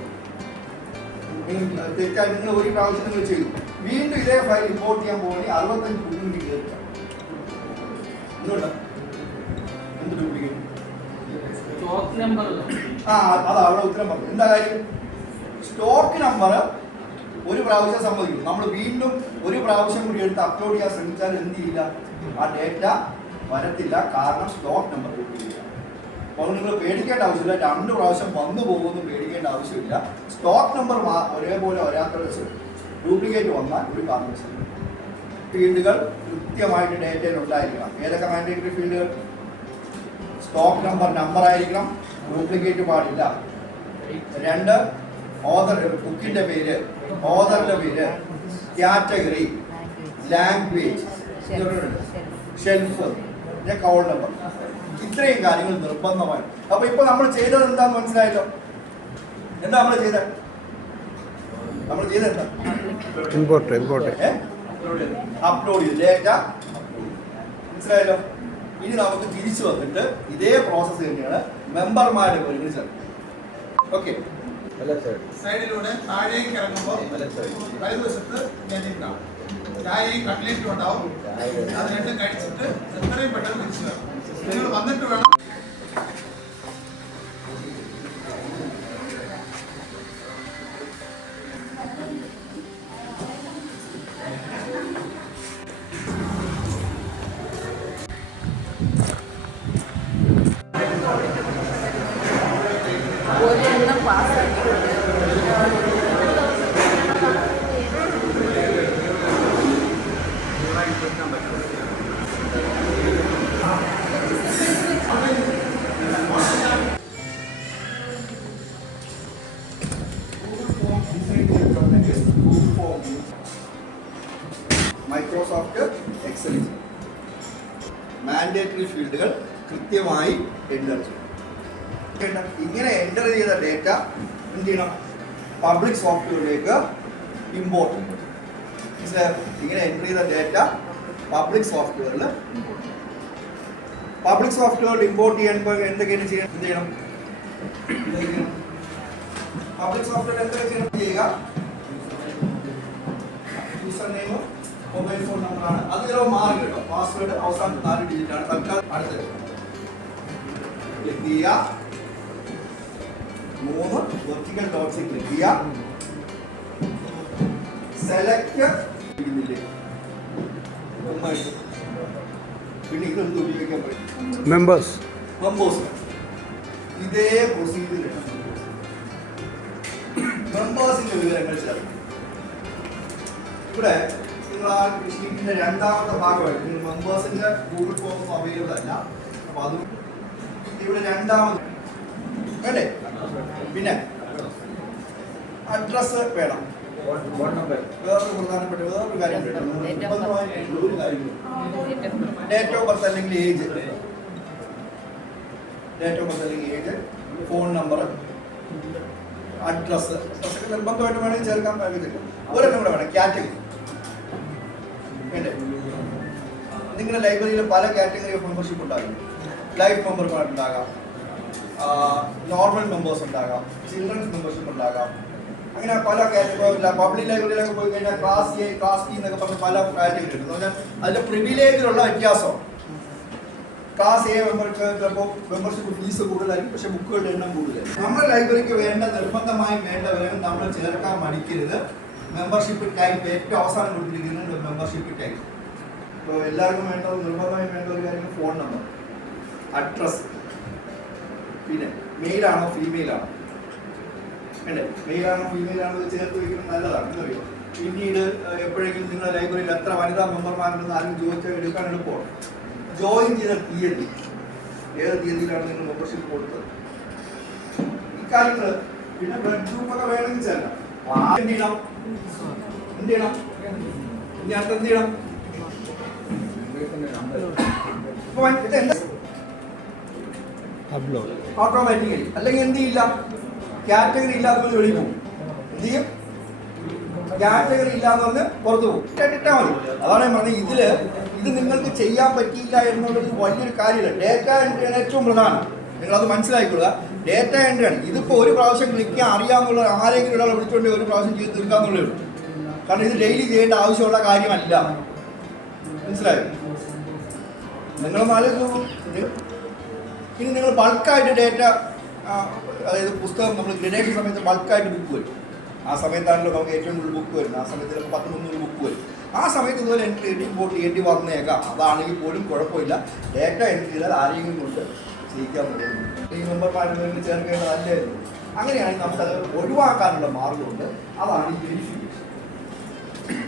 തെറ്റായി നിങ്ങൾ ഒരു പ്രാവശ്യം നിങ്ങൾ ചെയ്തു, വീണ്ടും ഇതേ ഫയൽ ഇമ്പോർട്ട് ചെയ്യാൻ പോകുകയാണെങ്കിൽ 65 ബുക്കിന് കയറില്ല. എന്തുകൊണ്ടാണ്? എന്ത് ഡ്യൂപ്ലിക്കേറ്റ്? അതാ അവിടെ ഉത്തരം പറഞ്ഞു. എന്താ കാര്യം? സ്റ്റോക്ക് നമ്പർ ഒരു പ്രാവശ്യം സമ്മതിക്കും. നമ്മൾ വീണ്ടും ഒരു പ്രാവശ്യം കൂടി എടുത്ത് അപ്ലോഡ് ചെയ്യാൻ ശ്രമിച്ചാൽ എന്ത് ചെയ്യില്ല? ആ ഡേറ്റ വരത്തില്ല. കാരണം സ്റ്റോക്ക് നമ്പർ ഡ്യൂപ്ലിക്കേറ്റ്. അപ്പോൾ നിങ്ങൾ പേടിക്കേണ്ട ആവശ്യമില്ല. 2 പ്രാവശ്യം വന്നു പോകുമെന്ന് പേടിക്കേണ്ട ആവശ്യമില്ല. സ്റ്റോക്ക് നമ്പർ ഒരേപോലെ വരാത്ത ഡ്യൂപ്ലിക്കേറ്റ് വന്നാൽ ഒരു കാരണവശാലും ഫീൽഡുകൾ കൃത്യമായിട്ട് ഡേറ്റയിൽ ഉണ്ടായിരിക്കണം. ഏതൊക്കെ മാൻഡേറ്ററി ഫീൽഡുകൾ? സ്റ്റോക്ക് നമ്പർ ആയിരിക്കണം, ഡ്യൂപ്ലിക്കേറ്റ് പാടില്ല. 2 ഓതർ, ബുക്കിന്റെ പേര്, ഓതറിന്റെ പേര്, category, language, shelf, code number. ഇത്രയും കാര്യങ്ങൾ നിർബന്ധമായി. അപ്പൊ ഇപ്പൊ നമ്മൾ ചെയ്തത് എന്താന്ന് മനസ്സിലായല്ലോ? എന്താ നമ്മൾ ചെയ്തത്? നമ്മൾ ചെയ്തത് എന്താ? അപ്ലോഡ് ചെയ്ത് ഡേറ്റ. മനസ്സിലായല്ലോ? ഇനി നമുക്ക് തിരിച്ചു വന്നിട്ട് ഇതേ പ്രോസസ്സ് തന്നെയാണ് മെമ്പർമാരുടെ പേര് ചേർത്ത്. ഓക്കെ, സൈഡിലൂടെ താഴേക്ക് ഇറങ്ങുമ്പോൾ വലതുവശത്ത് ഉണ്ടാവും, ചായയും കട്ട്ലേറ്റും ഉണ്ടാവും. അത് രണ്ടും കഴിച്ചിട്ട് എത്രയും പെട്ടെന്ന് തിരിച്ചു വരണം. നിങ്ങൾ വന്നിട്ട് വേണം. മൈക്രോസോഫ്റ്റ് എക്സൽ മാൻഡേറ്ററി ഫീൽഡുകൾ കൃത്യമായി എൻ്റർ ചെയ്യണം. ഇങ്ങനെ എൻ്റർ ചെയ്ത ഡേറ്റ എന്ത് ചെയ്യണം? പബ്ലിക് സോഫ്റ്റ്വെയറിലേക്ക് ഇമ്പോർട്ട് ചെയ്യണം. ഇങ്ങനെ എൻ്റർ ചെയ്ത ഡേറ്റ പബ്ലിക് സോഫ്റ്റ്വെയറിൽ ഇമ്പോർട്ട് ചെയ്യുമ്പോൾ എന്തൊക്കെയാണ് ചെയ്യണം? എന്ത് ചെയ്യണം? പബ്ലിക് സോഫ്റ്റ്വെയർ എന്തൊക്കെ ചെയ്യണം? ചെയ്യുക. യൂസർ നെയിമും മൊബൈൽ ഫോൺ നമ്പറാണ്. അത് ചിലപ്പോൾ മാറി കേട്ടോ. പാസ്വേഡ് അവസാനത്തെ 4 ഡിജിറ്റ് ആണ്. തൽക്കാലം അടുത്തത് ക്ലിക്ക് ചെയ്യുക. 3 വെർട്ടിക്കൽ ഡോട്ട്സിൽ ക്ലിക്ക് ചെയ്യുക. സെലക്ട് പിന്നെ ഇതെന്ത് ഉപയോഗിക്കാൻ പറ്റും? മെമ്പേഴ്സ്. ഇതേ പ്രൊസീജിയർ മെമ്പേഴ്സിന്റെ വിവരങ്ങൾ ചേർക്കും. ഇവിടെ നിങ്ങൾ ആ ഷീറ്റിന്റെ രണ്ടാമത്തെ ഭാഗമായിട്ട് നിങ്ങൾ മെമ്പേഴ്സിന്റെ ഗൂഗിൾ ഫോം അവൈലബിൾ അല്ല. അപ്പൊ അത് ഇവിടെ രണ്ടാമത് വേണ്ടേ? പിന്നെ അഡ്രസ് വേണം. വേറൊരു പ്രധാനപ്പെട്ട വേറൊരു കാര്യം ഡേറ്റ് ഓഫ് ബർത്ത് അല്ലെങ്കിൽ ഏജ്, ഡേറ്റ് ഓഫ് ബർത്ത് അല്ലെങ്കിൽ ഏജ്, ഫോൺ നമ്പർ, അഡ്രസ് ഒക്കെ നിർബന്ധമായിട്ട് വേണമെങ്കിൽ ചേർക്കാൻ പറ്റില്ല. ഒരെണ്ണം കൂടെ വേണം, കാറ്റഗറി വേണ്ടേ? നിങ്ങളുടെ ലൈബ്രറിയിൽ പല കാറ്റഗറി ഓഫ് മെമ്പർഷിപ്പ് ഉണ്ടാകും. ലൈഫ് മെമ്പർമാരുണ്ടാകാം, നോർമൽ മെമ്പേഴ്സ് ഉണ്ടാകാം, ചിൽഡ്രൻസ് മെമ്പർഷിപ്പ് ഉണ്ടാകാം. അങ്ങനെ പല കാറ്റഗറി. പബ്ലിക് ലൈബ്രറിയിലൊക്കെ പോയി കഴിഞ്ഞാൽ ക്ലാസ് എ, ക്ലാസ് ബി എന്നൊക്കെ പറഞ്ഞ് പല കാറ്റഗറി ഉണ്ട്. എന്ന് പറഞ്ഞാൽ അതിന്റെ പ്രിവിലേജിലുള്ള വ്യത്യാസം. ക്ലാസ് എ മെമ്പർക്ക് ചിലപ്പോൾ മെമ്പർഷിപ്പ് ഫീസ് കൂടുതലായിരിക്കും, പക്ഷെ ബുക്കുകളുടെ എണ്ണം കൂടുതലായിരിക്കും. നമ്മുടെ ലൈബ്രറിക്ക് വേണ്ട നിർബന്ധമായും വേണ്ടവരെയും നമ്മൾ ചേർക്കാൻ മടിക്കരുത്. മെമ്പർഷിപ്പ് ടൈപ്പ് ഏറ്റവും അവസാനം കൊടുത്തിരിക്കുന്നത് മെമ്പർഷിപ്പ് ടൈപ്പ്. ഇപ്പോൾ എല്ലാവർക്കും വേണ്ടത് നിർബന്ധമായും വേണ്ട ഒരു കാര്യം ഫോൺ നമ്പർ, അഡ്രസ്, പിന്നെ മെയിലാണോ ഫീമെയിലാണോ വേണ്ടേ? മെയിലാണോ ഫീമെയിലാണോ ചേർത്ത് വയ്ക്കുന്നത് നല്ലതാണ്. എന്നറിയോ, പിന്നീട് എപ്പോഴെങ്കിലും നിങ്ങളുടെ ലൈബ്രറിയിൽ എത്ര വനിതാ മെമ്പർമാരുണ്ടെന്ന് ആരും ചോദിച്ചാൽ എടുക്കാൻ എളുപ്പമാണ്. ജോയിൻ ചെയ്ത തീയതി, ഏത് തീയതിയിലാണ് നിങ്ങൾ മെമ്പർഷിപ്പ് കൊടുത്തത്, ഇക്കാര്യങ്ങൾ. പിന്നെ ബ്ലഡ് ഗ്രൂപ്പ് ഒക്കെ വേണമെങ്കിൽ ചേരാം. എന്ത് ചെയ്യണം? ഇനി അടുത്ത് എന്ത് ചെയ്യണം? ഓട്ടോമാറ്റിക്കലി. അല്ലെങ്കിൽ എന്ത് ചെയ്യില്ല, കാറ്റഗറി ഇല്ലാതെ വെളിയിൽ പോകും. എന്ത് ചെയ്യും? കാറ്റഗറി ഇല്ലാന്ന് പറഞ്ഞ് പുറത്തു പോകും. ഇട്ടാൽ മതി. അതാണ് ഞാൻ പറഞ്ഞത്, ഇത് നിങ്ങൾക്ക് ചെയ്യാൻ പറ്റിയില്ല എന്നുള്ളത് വലിയൊരു കാര്യമില്ല. ഡേറ്റ എൻട്രിയാണ് ഏറ്റവും പ്രധാനം. നിങ്ങളത് മനസ്സിലാക്കിക്കൊള്ളുക. ഡേറ്റ എൻട്രിയാണ്. ഇതിപ്പോൾ ഒരു പ്രാവശ്യം ക്ലിക്ക് അറിയാമെന്നുള്ള ആരെങ്കിലും ഒരാളെ വിളിച്ചുകൊണ്ട് ഒരു പ്രാവശ്യം ചെയ്ത് തീർക്കാന്നുള്ളേ ഉള്ളൂ. കാരണം ഇത് ഡെയിലി ചെയ്യേണ്ട ആവശ്യമുള്ള കാര്യമല്ല. മനസ്സിലായോ? നിങ്ങളൊന്ന് ആലോചിച്ചു. ഇനി നിങ്ങൾ ബൾക്കായിട്ട് ഡേറ്റ, അതായത് പുസ്തകം നമ്മൾ ഗ്രഡേഷൻ സമയത്ത് ബൾക്കായിട്ട് ബുക്ക് വരും. ആ സമയത്താണല്ലോ നമുക്ക് ഏറ്റവും കൂടുതൽ ബുക്ക് വരുന്നത്. ആ സമയത്ത് ചിലപ്പോൾ 10-300 ബുക്ക് വരും. ആ സമയത്ത് ഇതുപോലെ എൻട്രി ചെയ്യേണ്ടി വന്നേക്കാം. അതാണെങ്കിൽ പോലും കുഴപ്പമില്ല. ഡേറ്റ എൻട്രി ചെയ്താൽ ആരെങ്കിലും കൊണ്ട് ചെയ്യിക്കാൻ പറ്റും. ഈ മെമ്പർമാരുടെ ചേർക്കേണ്ടതല്ലായിരുന്നു. അങ്ങനെയാണെങ്കിൽ നമുക്കത് ഒഴിവാക്കാനുള്ള മാർഗമുണ്ട്. അതാണ് ഈ വെരിഫിക്കേഷൻ.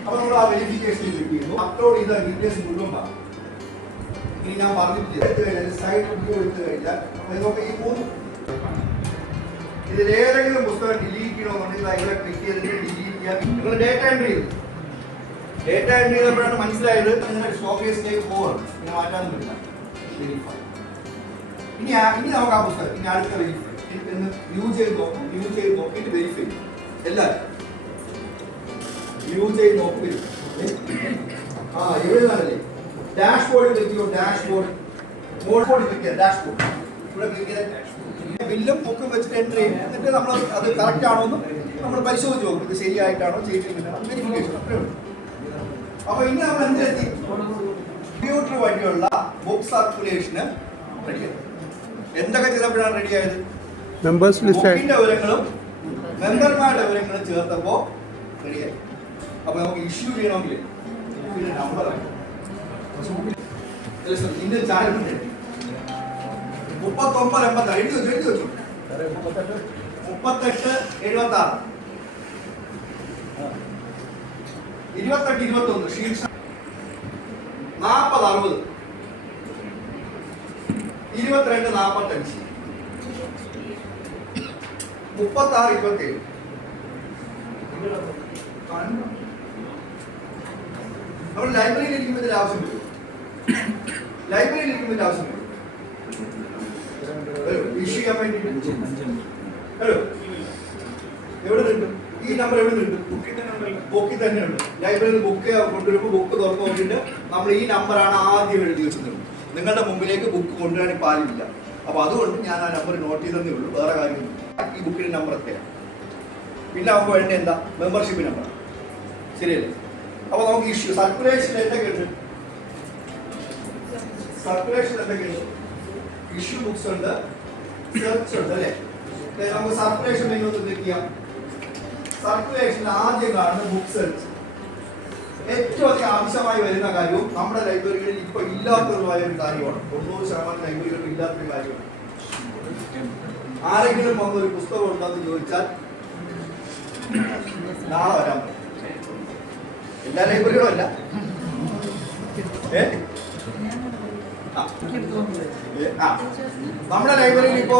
അപ്പോൾ നമ്മൾ ആ വെരിഫിക്കേഷൻ ക്ലിക്ക് ചെയ്യുന്നു. അപ്ലോഡ് ചെയ്ത ഡീറ്റെയിൽസ് മുഴുവൻ കാണും. ഇനി ഞാൻ പറഞ്ഞിട്ട് സൈഡ് എടുത്തു കഴിഞ്ഞാൽ നമുക്ക് ഈ ഇതിലേതെങ്കിലും പുസ്തകം ഡിലീറ്റ് ചെയ്യണമെന്നുണ്ടെങ്കിൽ അതിലെ ക്ലിക്ക് ചെയ്തിട്ട് ഡിലീറ്റ് ചെയ്യാൻ. നിങ്ങൾ ഡേറ്റ എൻട്രി ചെയ്തു. ഡേറ്റ എൻട്രി ചെയ്തപ്പോഴാണ് മനസ്സിലായത് നിങ്ങളുടെ സ്റ്റോറേജിലേക്ക് പോകണം. ഇങ്ങനെ മാറ്റാനും പറ്റില്ല. വെരിഫൈ. ഇനി നമുക്ക് ആ പുസ്തകം ഇനി അടുത്ത വെരിഫൈ എന്ന് വ്യൂ ചെയ്ത് നോക്കിയിട്ട് വെരിഫൈ ചെയ്യും. എല്ലാവരും വ്യൂ ചെയ്ത് നോക്കി. എഴുതാനല്ലേ ഡാഷ്ബോർഡിൽ ക്ലിക്ക് ചെയ്യും. ഡാഷ്ബോർഡ് മോഡ് ക്ലിക്ക് ചെയ്യാം. ഡാഷ്ബോർഡ് ഇവിടെ ക്ലിക്ക് ചെയ്താൽ ബില്ലും ബുക്കും വെച്ചിട്ട് എൻട്രി ചെയ്യും. എന്നിട്ട് നമ്മൾ അത് കറക്റ്റ് ആണോ എന്ന് നമ്മൾ പരിശോധിച്ച് നോക്കും. ഇത് ശരിയായിട്ടാണോ ചെയ്തിട്ടില്ല വെരിഫിക്കേഷൻ. അത്രേ ഉള്ളൂ. അപ്പൊ ഇനി നമ്മൾ എന്തിലെത്തി? കമ്പ്യൂട്ടർ വഴിയുള്ള ബുക്ക് സർക്കുലേഷന് റെഡിയായി. എന്തൊക്കെ ചെയ്തപ്പോഴാണ് റെഡിയായത്? ബുക്കിന്റെ വിവരങ്ങളും മെമ്പർമാരുടെ വിവരങ്ങളും ചേർത്തപ്പോ റെഡിയായി. അപ്പൊ നമുക്ക് ഇഷ്യൂ ചെയ്യണമെങ്കിൽ ബുക്കിന്റെ നമ്പർ ഇന്ത്യൻ ചാനലുണ്ട് 3986 എഴുതി വെച്ചു 3876 2821 ഷീൽസ് 4060 2245 3627 നമ്മൾ ലൈബ്രറിയിൽ ഇരിക്കുമ്പോൾ ഇതിന്റെ ആവശ്യം വരും. ലൈബ്രറിയിൽ ഇരിക്കുമ്പോൾ ഇതിന്റെ ആവശ്യം വരും. ഇഷ്യൂ ചെയ്യാൻ വേണ്ടിയിട്ട് എവിടെ കിട്ടും? ഈ നമ്പർ എവിടെ കിട്ടും? ബുക്കിൽ തന്നെയുണ്ട്. ലൈബ്രറിയിൽ ബുക്ക് കൊണ്ടുവരുമ്പോൾ ബുക്ക് തുറന്നു നോക്കിയിട്ട് നമ്മൾ ഈ നമ്പറാണ് ആദ്യം എഴുതി വെച്ചത്. നിങ്ങളുടെ മുമ്പിലേക്ക് ബുക്ക് കൊണ്ടുവരാൻ പാടില്ല. അപ്പൊ അതുകൊണ്ട് ഞാൻ ആ നമ്പർ നോട്ട് ചെയ്തേ ഉള്ളൂ. വേറെ കാര്യമൊന്നും. ഈ ബുക്കിന്റെ നമ്പർ എത്രയാണ്? പിന്നെ നമുക്ക് വേണ്ട എന്താ? Membership number. ശരിയല്ലേ? അപ്പൊ നമുക്ക് ഇഷ്യൂ സർക്കുലേഷൻ എന്തൊക്കെയുണ്ട്? സർക്കുലേഷൻ എന്തൊക്കെയുണ്ട്? ഇഷ്യൂ ബുക്സ് ഉണ്ട്, സെർച്ച് ഉണ്ട് അല്ലേ? നമുക്ക് സർക്കുലേഷൻ ക്ലിക്ക് ചെയ്യാം. സർക്കുലേഷനിൽ ആദ്യം കാണുന്ന ബുക്ക് സെർച്ച്. ഏറ്റവും അധികം ആവശ്യമായി വരുന്ന കാര്യവും നമ്മുടെ ലൈബ്രറികളിൽ ഇപ്പൊ ഇല്ലാത്തതുമായ ഒരു കാര്യമാണ്. 90% ലൈബ്രറികളിൽ ഇല്ലാത്തൊരു കാര്യമാണ്. ആരെങ്കിലും വന്നൊരു പുസ്തകം ഉണ്ടെന്ന് ചോദിച്ചാൽ നാളെ വരാൻ പറ്റും. എല്ലാ ലൈബ്രറികളും അല്ല. നമ്മുടെ ലൈബ്രറിയിൽ ഇപ്പോ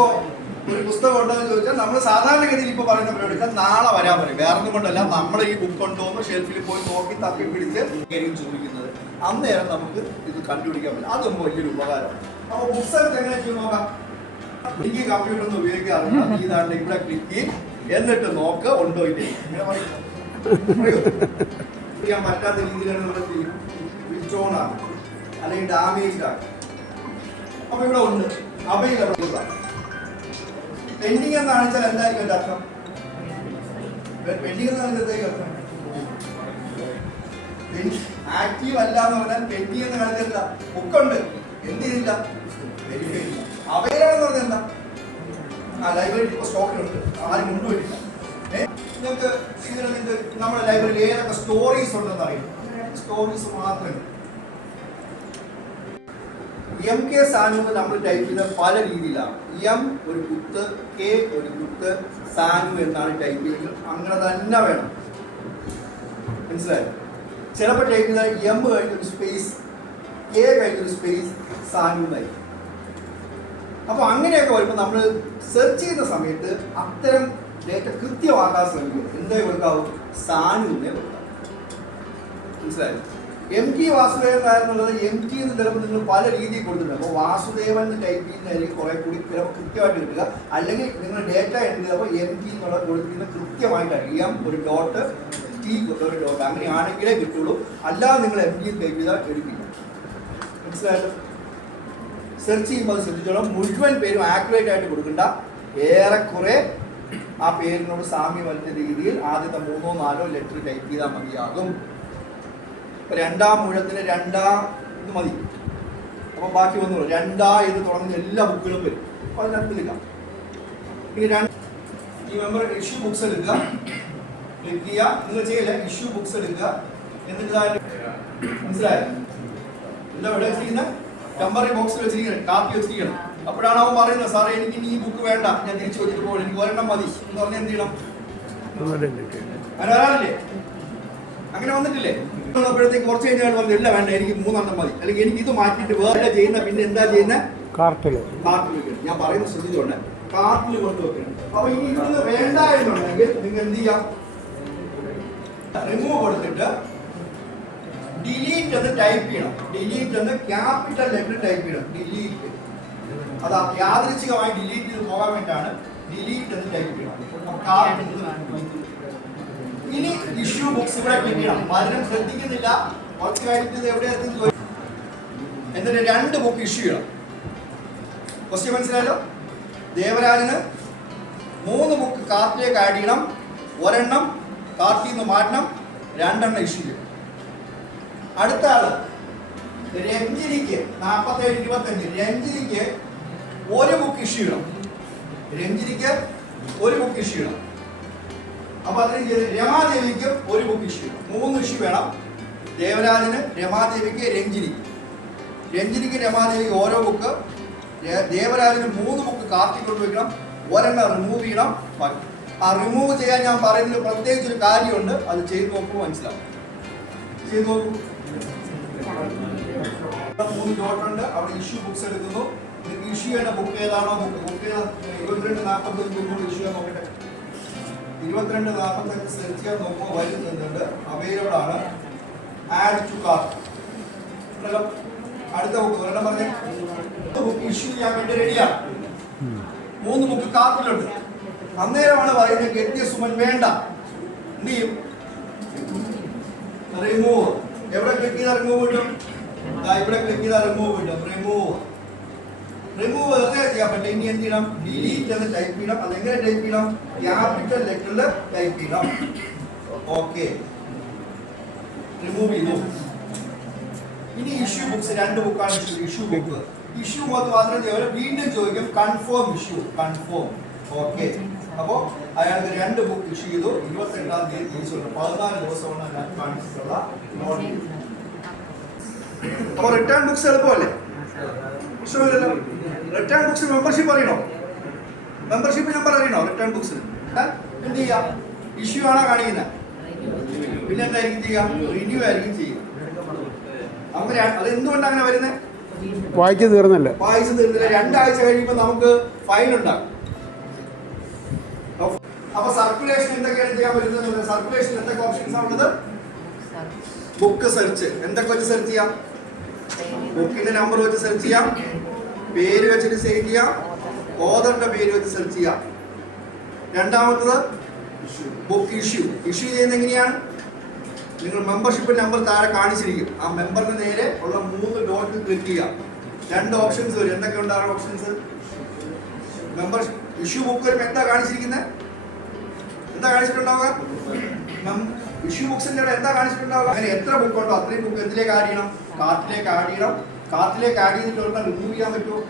ഒരു പുസ്തകം ഉണ്ടെന്ന് ചോദിച്ചാൽ നമ്മൾ സാധാരണഗതിയിൽ ഇപ്പൊ പറയുന്ന പരിപാടി നാളെ വരാൻ പറയും. വേറെ ഒന്നും കൊണ്ടല്ല, നമ്മൾ ഈ ബുക്ക് ഉണ്ടോന്ന് ഷെൽഫിൽ പോയി നോക്കി തപ്പി പിടിച്ച് ചോദിക്കുന്നത്. അന്നേരം നമുക്ക് ഇത് കണ്ടുപിടിക്കാൻ പറ്റും. അതും വലിയൊരു ഉപകാരമാണ്. അപ്പൊ പുസ്തകത്തെ എങ്ങനെ ചെയ്ത് നോക്കാം? എനിക്ക് കമ്പ്യൂട്ടർ ഒന്നും ഉപയോഗിക്കാറില്ല. ഇതാണ് ഇവിടെ ക്ലിക്ക് എന്നിട്ട് നോക്ക് ഉണ്ടോ ഇല്ലേ. ഇങ്ങനെ പറയാൻ പറ്റാത്ത രീതിയിലാണ് നമ്മുടെ സ്വിച്ച് ഓൺ ആണ് അല്ലെങ്കിൽ ഡാമേജ് ആണ്. അപ്പൊ ഇവിടെ ഉണ്ട് അവൈലബിൾ. പെൻഡിങ് എന്ന് കാണിച്ചാൽ എന്തായിരിക്കും എന്റെ അർത്ഥം? പെൻഡിങ് എന്ന് കാണിച്ചാൽ എന്തായിരിക്കും അർത്ഥം? ആക്റ്റീവ് അല്ല എന്ന് പറഞ്ഞാൽ പെൻഡിങ് എന്ന് കാണിച്ചാൽ എന്താ? ബുക്കുണ്ട്, എന്ത് ചെയ്തില്ല, വെരിഫൈ ചെയ്യില്ല. അവൈലബിൾ എന്ന് പറഞ്ഞാൽ എന്താ? ലൈബ്രറി ഇപ്പൊ സ്റ്റോക്കിലുണ്ട്, ആരും കൊണ്ടുപോയിട്ടില്ല. നിങ്ങൾക്ക് നമ്മുടെ ലൈബ്രറിയിൽ ഏതൊക്കെ സ്റ്റോറീസ് ഉണ്ടെന്ന് അറിയാം. സ്റ്റോറീസ് മാത്രമേ. എം കെ സാനു നമ്മൾ ടൈപ്പ് ചെയ്ത പല രീതിയിലാണ്. എം ഒരു കുത്ത്, കെ ഒരു കുത്ത്, സാനു എന്നാണ് ടൈപ്പ് ചെയ്യുന്നത്. അങ്ങനെ തന്നെ വേണം, മനസ്സിലായോ? ചിലപ്പോൾ ടൈപ്പ് ചെയ്താൽ എം കഴിഞ്ഞൊരു സ്പേസ്, കെ കഴിഞ്ഞൊരു സ്പേസ്, സാനു എന്നായി. അപ്പോൾ അങ്ങനെയൊക്കെ വരുമ്പോൾ നമ്മൾ സെർച്ച് ചെയ്യുന്ന സമയത്ത് അത്തരം ഡേറ്റ കൃത്യമാക്കാൻ ശ്രമിക്കും. എന്തേ കൊടുക്കാവും? സാനുവിനെ കൊടുക്കാം. മനസ്സിലായോ? എം ടി വാസുദേവൻ നായർ എന്നുള്ളത് എം ടി എന്ന് ചിലപ്പോൾ നിങ്ങൾ പല രീതിയിൽ കൊടുത്തിട്ടുണ്ട്. അപ്പോൾ വാസുദേവൻ എന്ന് ടൈപ്പ് ചെയ്യുന്നതായിരിക്കും കുറെ കൂടി ചിലപ്പോൾ കൃത്യമായിട്ട് കിട്ടുക. അല്ലെങ്കിൽ നിങ്ങൾ ഡേറ്റ എൻട്രി ചെയ്തപ്പോൾ എം ടി എന്നുള്ള കൊടുത്തിരുന്ന കൃത്യമായിട്ടാണ്. എം ഒരു ഡോട്ട്, ടി ഒരു ഡോട്ട്, അങ്ങനെയാണെങ്കിലേ കിട്ടുള്ളൂ. അല്ലാതെ നിങ്ങൾ എം ടി ടൈപ്പ് ചെയ്താൽ എടുക്കില്ല. മനസ്സിലായല്ലോ? സെർച്ച് ചെയ്യുമ്പോൾ അത് ശ്രദ്ധിച്ചോളാം. മുഴുവൻ പേരും ആക്യുറേറ്റ് ആയിട്ട് കൊടുക്കണ്ട. ഏറെക്കുറെ ആ പേരിനോട് സാമ്യം വരുന്ന രീതിയിൽ ആദ്യത്തെ 3 or 4 ലെറ്റർ ടൈപ്പ് ചെയ്താൽ മതിയാകും. രണ്ടാം മുഴത്തിന് രണ്ടാം ഇത് മതി. അപ്പോൾ ബാക്കി ഒന്നുമില്ല. രണ്ടാ ഇത് തുടങ്ങുന്ന എല്ലാ ബുക്കുകളും വരും. അപ്പോൾ അതിനകത്ത് എടുക്കാം. ഇനി ഈ മെമ്പർ ഇഷ്യൂ ബുക്സ് എടുക്കുക, ക്ലിക്ക് ചെയ്യുക. നിങ്ങൾ ചെയ്യില്ല, ഇഷ്യൂ ബുക്സ് എടുക്കുക. എന്നിട്ട് മനസ്സിലായോ? എന്താ ഇവിടെ വെച്ചിരിക്കുന്ന ടെമ്പററി ബോക്സിൽ വെച്ചിരിക്കണം, കാപ്പി വെച്ചിരിക്കണം. അപ്പോഴാണ് അവൻ പറയുന്നത്, സാറേ എനിക്ക് ഈ ബുക്ക് വേണ്ട, ഞാൻ തിരിച്ചു വെച്ചിട്ട് പോകും, എനിക്ക് ഒരെണ്ണം മതി എന്ന് പറഞ്ഞാൽ എന്ത് ചെയ്യണം? അങ്ങനെ വരാറില്ലേ? അങ്ങനെ വന്നിട്ടില്ലേ? അപ്പോഴത്തേക്ക് കുറച്ച് കഴിഞ്ഞാൽ പറഞ്ഞു, ഇല്ല വേണ്ട, എനിക്ക് 3 എണ്ണം മതി, അല്ലെങ്കിൽ എനിക്ക് ഇത് മാറ്റിയിട്ട് വേറെ ചെയ്യുന്ന. പിന്നെ എന്താ ചെയ്യുന്നത്? കാർട്ടിൽ വെക്കണം. ഞാൻ പറയുന്നത് ശ്രദ്ധിച്ചോണ്ട് കാർട്ടിൽ കൊണ്ട് വെക്കണം. അപ്പൊ ഇനി ഇതൊന്ന് വേണ്ട എന്നുണ്ടെങ്കിൽ നിങ്ങൾ എന്ത് ചെയ്യാം? റിമൂവ് കൊടുത്തിട്ട് ഡിലീറ്റ് എന്ന് ടൈപ്പ് ചെയ്യണം. ഡിലീറ്റ് എന്ന് ക്യാപിറ്റൽ ലെറ്റർ ടൈപ്പ് ചെയ്യണം. ഡിലീറ്റ്, അത് യാദൃച്ഛികമായി ഡിലീറ്റ് ചെയ്ത് പോകാൻ വേണ്ടിയാണ് ഡിലീറ്റ് എന്ന് ടൈപ്പ് ചെയ്യണം. ഇനി ഇഷ്യൂ ബുക്സ് ഇവിടെ ക്ലിക്ക് ചെയ്യണം. പലരും ശ്രദ്ധിക്കുന്നില്ല, കുറച്ച് കാര്യത്തിൽ എവിടെ എന്നിട്ട് 2 ബുക്ക് ഇഷ്യൂ ചെയ്യണം. ക്വസ്റ്റ്യൻ മനസ്സിലായല്ലോ? ദേവരാജന് 3 ബുക്ക് കാർട്ടിലേക്ക് ആഡ് ചെയ്യണം, 1 എണ്ണം കാർട്ടിൽ നിന്ന് മാറ്റണം, 2 എണ്ണം ഇഷ്യൂ ചെയ്യണം. അടുത്ത ആള് രഞ്ജിനിക്ക് 47-25, രഞ്ജിനിക്ക് 1 ബുക്ക് ഇഷ്യൂ ചെയ്യണം. രഞ്ജിനിക്ക് 1 ബുക്ക് ഇഷ്യൂ ചെയ്യണം. അപ്പൊ അതിന് രമാദേവിക്ക് 1 ബുക്ക് ഇഷ്യൂ ചെയ്യണം. 3 ഇഷ്യൂ വേണം. ദേവരാജന്, രമാദേവിക്ക്, രഞ്ജിനിക്ക് രമാദേവിക്ക് ഓരോ ബുക്ക്. ദേവരാജന് 3 ബുക്ക് കാർട്ടിൽ കൊണ്ടുവയ്ക്കണം, 1 എണ്ണം റിമൂവ് ചെയ്യണം. ആ റിമൂവ് ചെയ്യാൻ ഞാൻ പറയുന്നതിൽ പ്രത്യേകിച്ച് ഒരു കാര്യമുണ്ട്, അത് ചെയ്ത് നോക്കുമ്പോൾ മനസ്സിലാവും. ചെയ്ത് നോക്കൂ. 3 ഡോട്ട് ഉണ്ട്, അവിടെ ഇഷ്യൂ ബുക്സ് എടുക്കുന്നു. ഇഷ്യൂ ചെയ്യുന്ന ബുക്ക് ഏതാണോ ബുക്ക് 22-45 ഇഷ്യൂ ചെയ്യാൻ നോക്കട്ടെ. 22-45 സെർച്ച് ചെയ്യാൻ നോക്കുമ്പോൾ വരുന്നുണ്ട്, അവൈലബിൾ ആണ്. Add to cart. അടുത്ത ബുക്ക് ഒരെണ്ണം പറഞ്ഞ ബുക്ക് ഇഷ്യൂ ചെയ്യാൻ വേണ്ടി റെഡിയാണ്. 3 ബുക്ക് കാർട്ടിലുണ്ട്. അന്നേരമാണ് പറയുന്നത് ഗെറ്റ് സുമൻ വേണ്ട. എന്ത് ചെയ്യും? റിമൂവ്. എവിടെ ക്ലിക്ക് ചെയ്താൽ റിമൂവ് കിട്ടും? ഇവിടെ ക്ലിക്ക് ചെയ്താൽ റിമൂവ് കിട്ടും. റിമൂവ് വെറുതെ ചെയ്യാൻ പറ്റില്ല. ഇനി എന്ത് ചെയ്യണം? ഡിലീറ്റ് എന്ന് ടൈപ്പ് ചെയ്യണം. അതെങ്ങനെ ടൈപ്പ് ചെയ്യണം? ക്യാപിറ്റൽ ലെറ്ററിൽ ടൈപ്പ് ചെയ്യണം. ഓക്കെ, റിമൂവ് ചെയ്തു. ഇനി ഇഷ്യൂ ബുക്സ് 2 ബുക്കാണ് ഇഷ്യൂ ബുക്ക്. ഇഷ്യൂ മാത്രം വീണ്ടും ചോദിക്കും കൺഫേം ഇഷ്യൂ, കൺഫേം. ഓക്കെ, അപ്പോൾ അയാൾക്ക് 2 ബുക്ക് ഇഷ്യൂ ചെയ്തു. 22-ാം തീയതി തിരിച്ചു വന്നു. 14 ദിവസമാണ് ഞാൻ കാണിച്ചിട്ടുള്ള നോട്ട്. അപ്പോൾ റിട്ടേൺ ബുക്സ് എളുപ്പമല്ലേ? പ്രശ്നമില്ലല്ലോ. റിട്ടേൺ ബുക്സ് മെമ്പർഷിപ്പ് അറിയണോ? മെമ്പർഷിപ്പ് നമ്പർ അറിയണോ? റിട്ടേൺ ബുക്സിന് എന്ത് ചെയ്യാം? ഇഷ്യൂ ആണോ കാണിക്കുന്നത്? പിന്നെ എന്തായിരിക്കും ചെയ്യാം? റിന്യൂ ആയിരിക്കും ചെയ്യുക. നമുക്ക് അത് എന്തുകൊണ്ടാണ് അങ്ങനെ വരുന്നത്? വായിച്ചു തീർന്നില്ല. 2 ആഴ്ച കഴിയുമ്പോൾ നമുക്ക് ഫൈൻ ഉണ്ടാകും. അപ്പൊ സർക്കുലേഷൻ എന്തൊക്കെയാണ് ചെയ്യാൻ പറ്റുന്നത്? സർക്കുലേഷൻ എന്തൊക്കെ ഓപ്ഷൻസ് ആണുള്ളത്? Book search. എന്തൊക്കെ വെച്ച് സെർച്ച് ചെയ്യാം? ബുക്കിന്റെ നമ്പർ വെച്ച് സെർച്ച് ചെയ്യാം, പേര് വെച്ചിട്ട് സെർച്ച് ചെയ്യാം, ഓതറിന്റെ പേര് വെച്ച് സെർച്ച് ചെയ്യാം. രണ്ടാമത്തത് ബുക്ക് ഇഷ്യൂ. ഇഷ്യൂ ചെയ്യുന്നത് എങ്ങനെയാണ്? നിങ്ങൾ മെമ്പർഷിപ്പ് നമ്പർ താഴെ കാണിച്ചിരിക്കും. ആ മെമ്പറിന് നേരെ ഉള്ള 3 ഡോട്ട് ക്ലിക്ക് ചെയ്യാം. 2 ഓപ്ഷൻസ് വരും. എന്തൊക്കെ ഉണ്ടാകും ഓപ്ഷൻസ്? മെമ്പർഷിപ്പ് ഇഷ്യൂ ബുക്ക് വരുമ്പോൾ എന്താ കാണിച്ചിരിക്കുന്നത്? എന്താ കാണിച്ചിട്ടുണ്ടാവുക? ഇഷ്യൂ ബുക്സിന്റെ എന്താ കാണിച്ചിട്ടുണ്ടാവുക? അങ്ങനെ എത്ര ബുക്ക് ഉണ്ടോ അത്രയും ബുക്ക് എന്തിലേക്ക് ആഡ് ചെയ്യണം? കാർട്ടിലേക്ക് ആഡ് ചെയ്യണം. കാർട്ടിലേക്ക് ആഡ് ചെയ്തിട്ടുള്ള റിമൂവ് ചെയ്യാൻ പറ്റുമോ?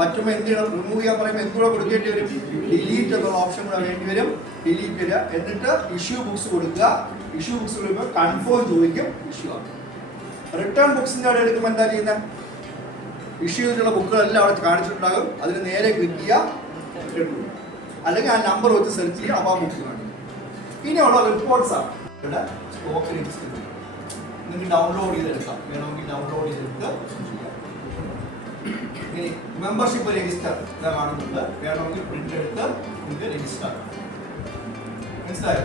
പറ്റുമ്പോൾ എന്ത് ചെയ്യണം? റിമൂവ് ചെയ്യാൻ പറയുമ്പോൾ എന്തുകൂടെ കൊടുക്കേണ്ടി വരും? ഡിലീറ്റ് എന്നുള്ള ഓപ്ഷൻ കൂടെ വേണ്ടി വരും. ഡിലീറ്റ് വരിക, എന്നിട്ട് ഇഷ്യൂ ബുക്സ് കൊടുക്കുക. ഇഷ്യൂ ബുക്സ് കൊടുക്കുമ്പോൾ കൺഫേം ചോദിക്കും, ഇഷ്യൂ ആണ്. റിട്ടേൺ ബുക്സിന്റെ അവിടെ എടുക്കുമ്പോൾ എന്താ ചെയ്യുന്നത്? ഇഷ്യൂ ചെയ്തിട്ടുള്ള ബുക്കുകളെല്ലാം അവിടെ കാണിച്ചിട്ടുണ്ടാകും. അതിന് നേരെ ക്ലിക്ക് ചെയ്യുക, അല്ലെങ്കിൽ ആ നമ്പർ വെച്ച് സെർച്ച് ചെയ്യുക. അപ്പോൾ ആ ബുക്ക് കാണിക്കും. ഇനിയുള്ള റിപ്പോർട്ട്സ് ആണ്. ഇവിടെ സ്റ്റോക്ക് രജിസ്റ്റർ നിങ്ങൾക്ക് ഡൗൺലോഡ് ചെയ്തെടുക്കാം. വേണമെങ്കിൽ ഡൗൺലോഡ് ചെയ്തെടുത്ത് ചെയ്യാം. ഇനി മെമ്പർഷിപ്പ് രജിസ്റ്റർ ഇതാ കാണുന്നുണ്ട്. വേണമെങ്കിൽ പ്രിന്റ് എടുത്ത് നിങ്ങൾക്ക് രജിസ്റ്റർ. മനസ്സിലായോ?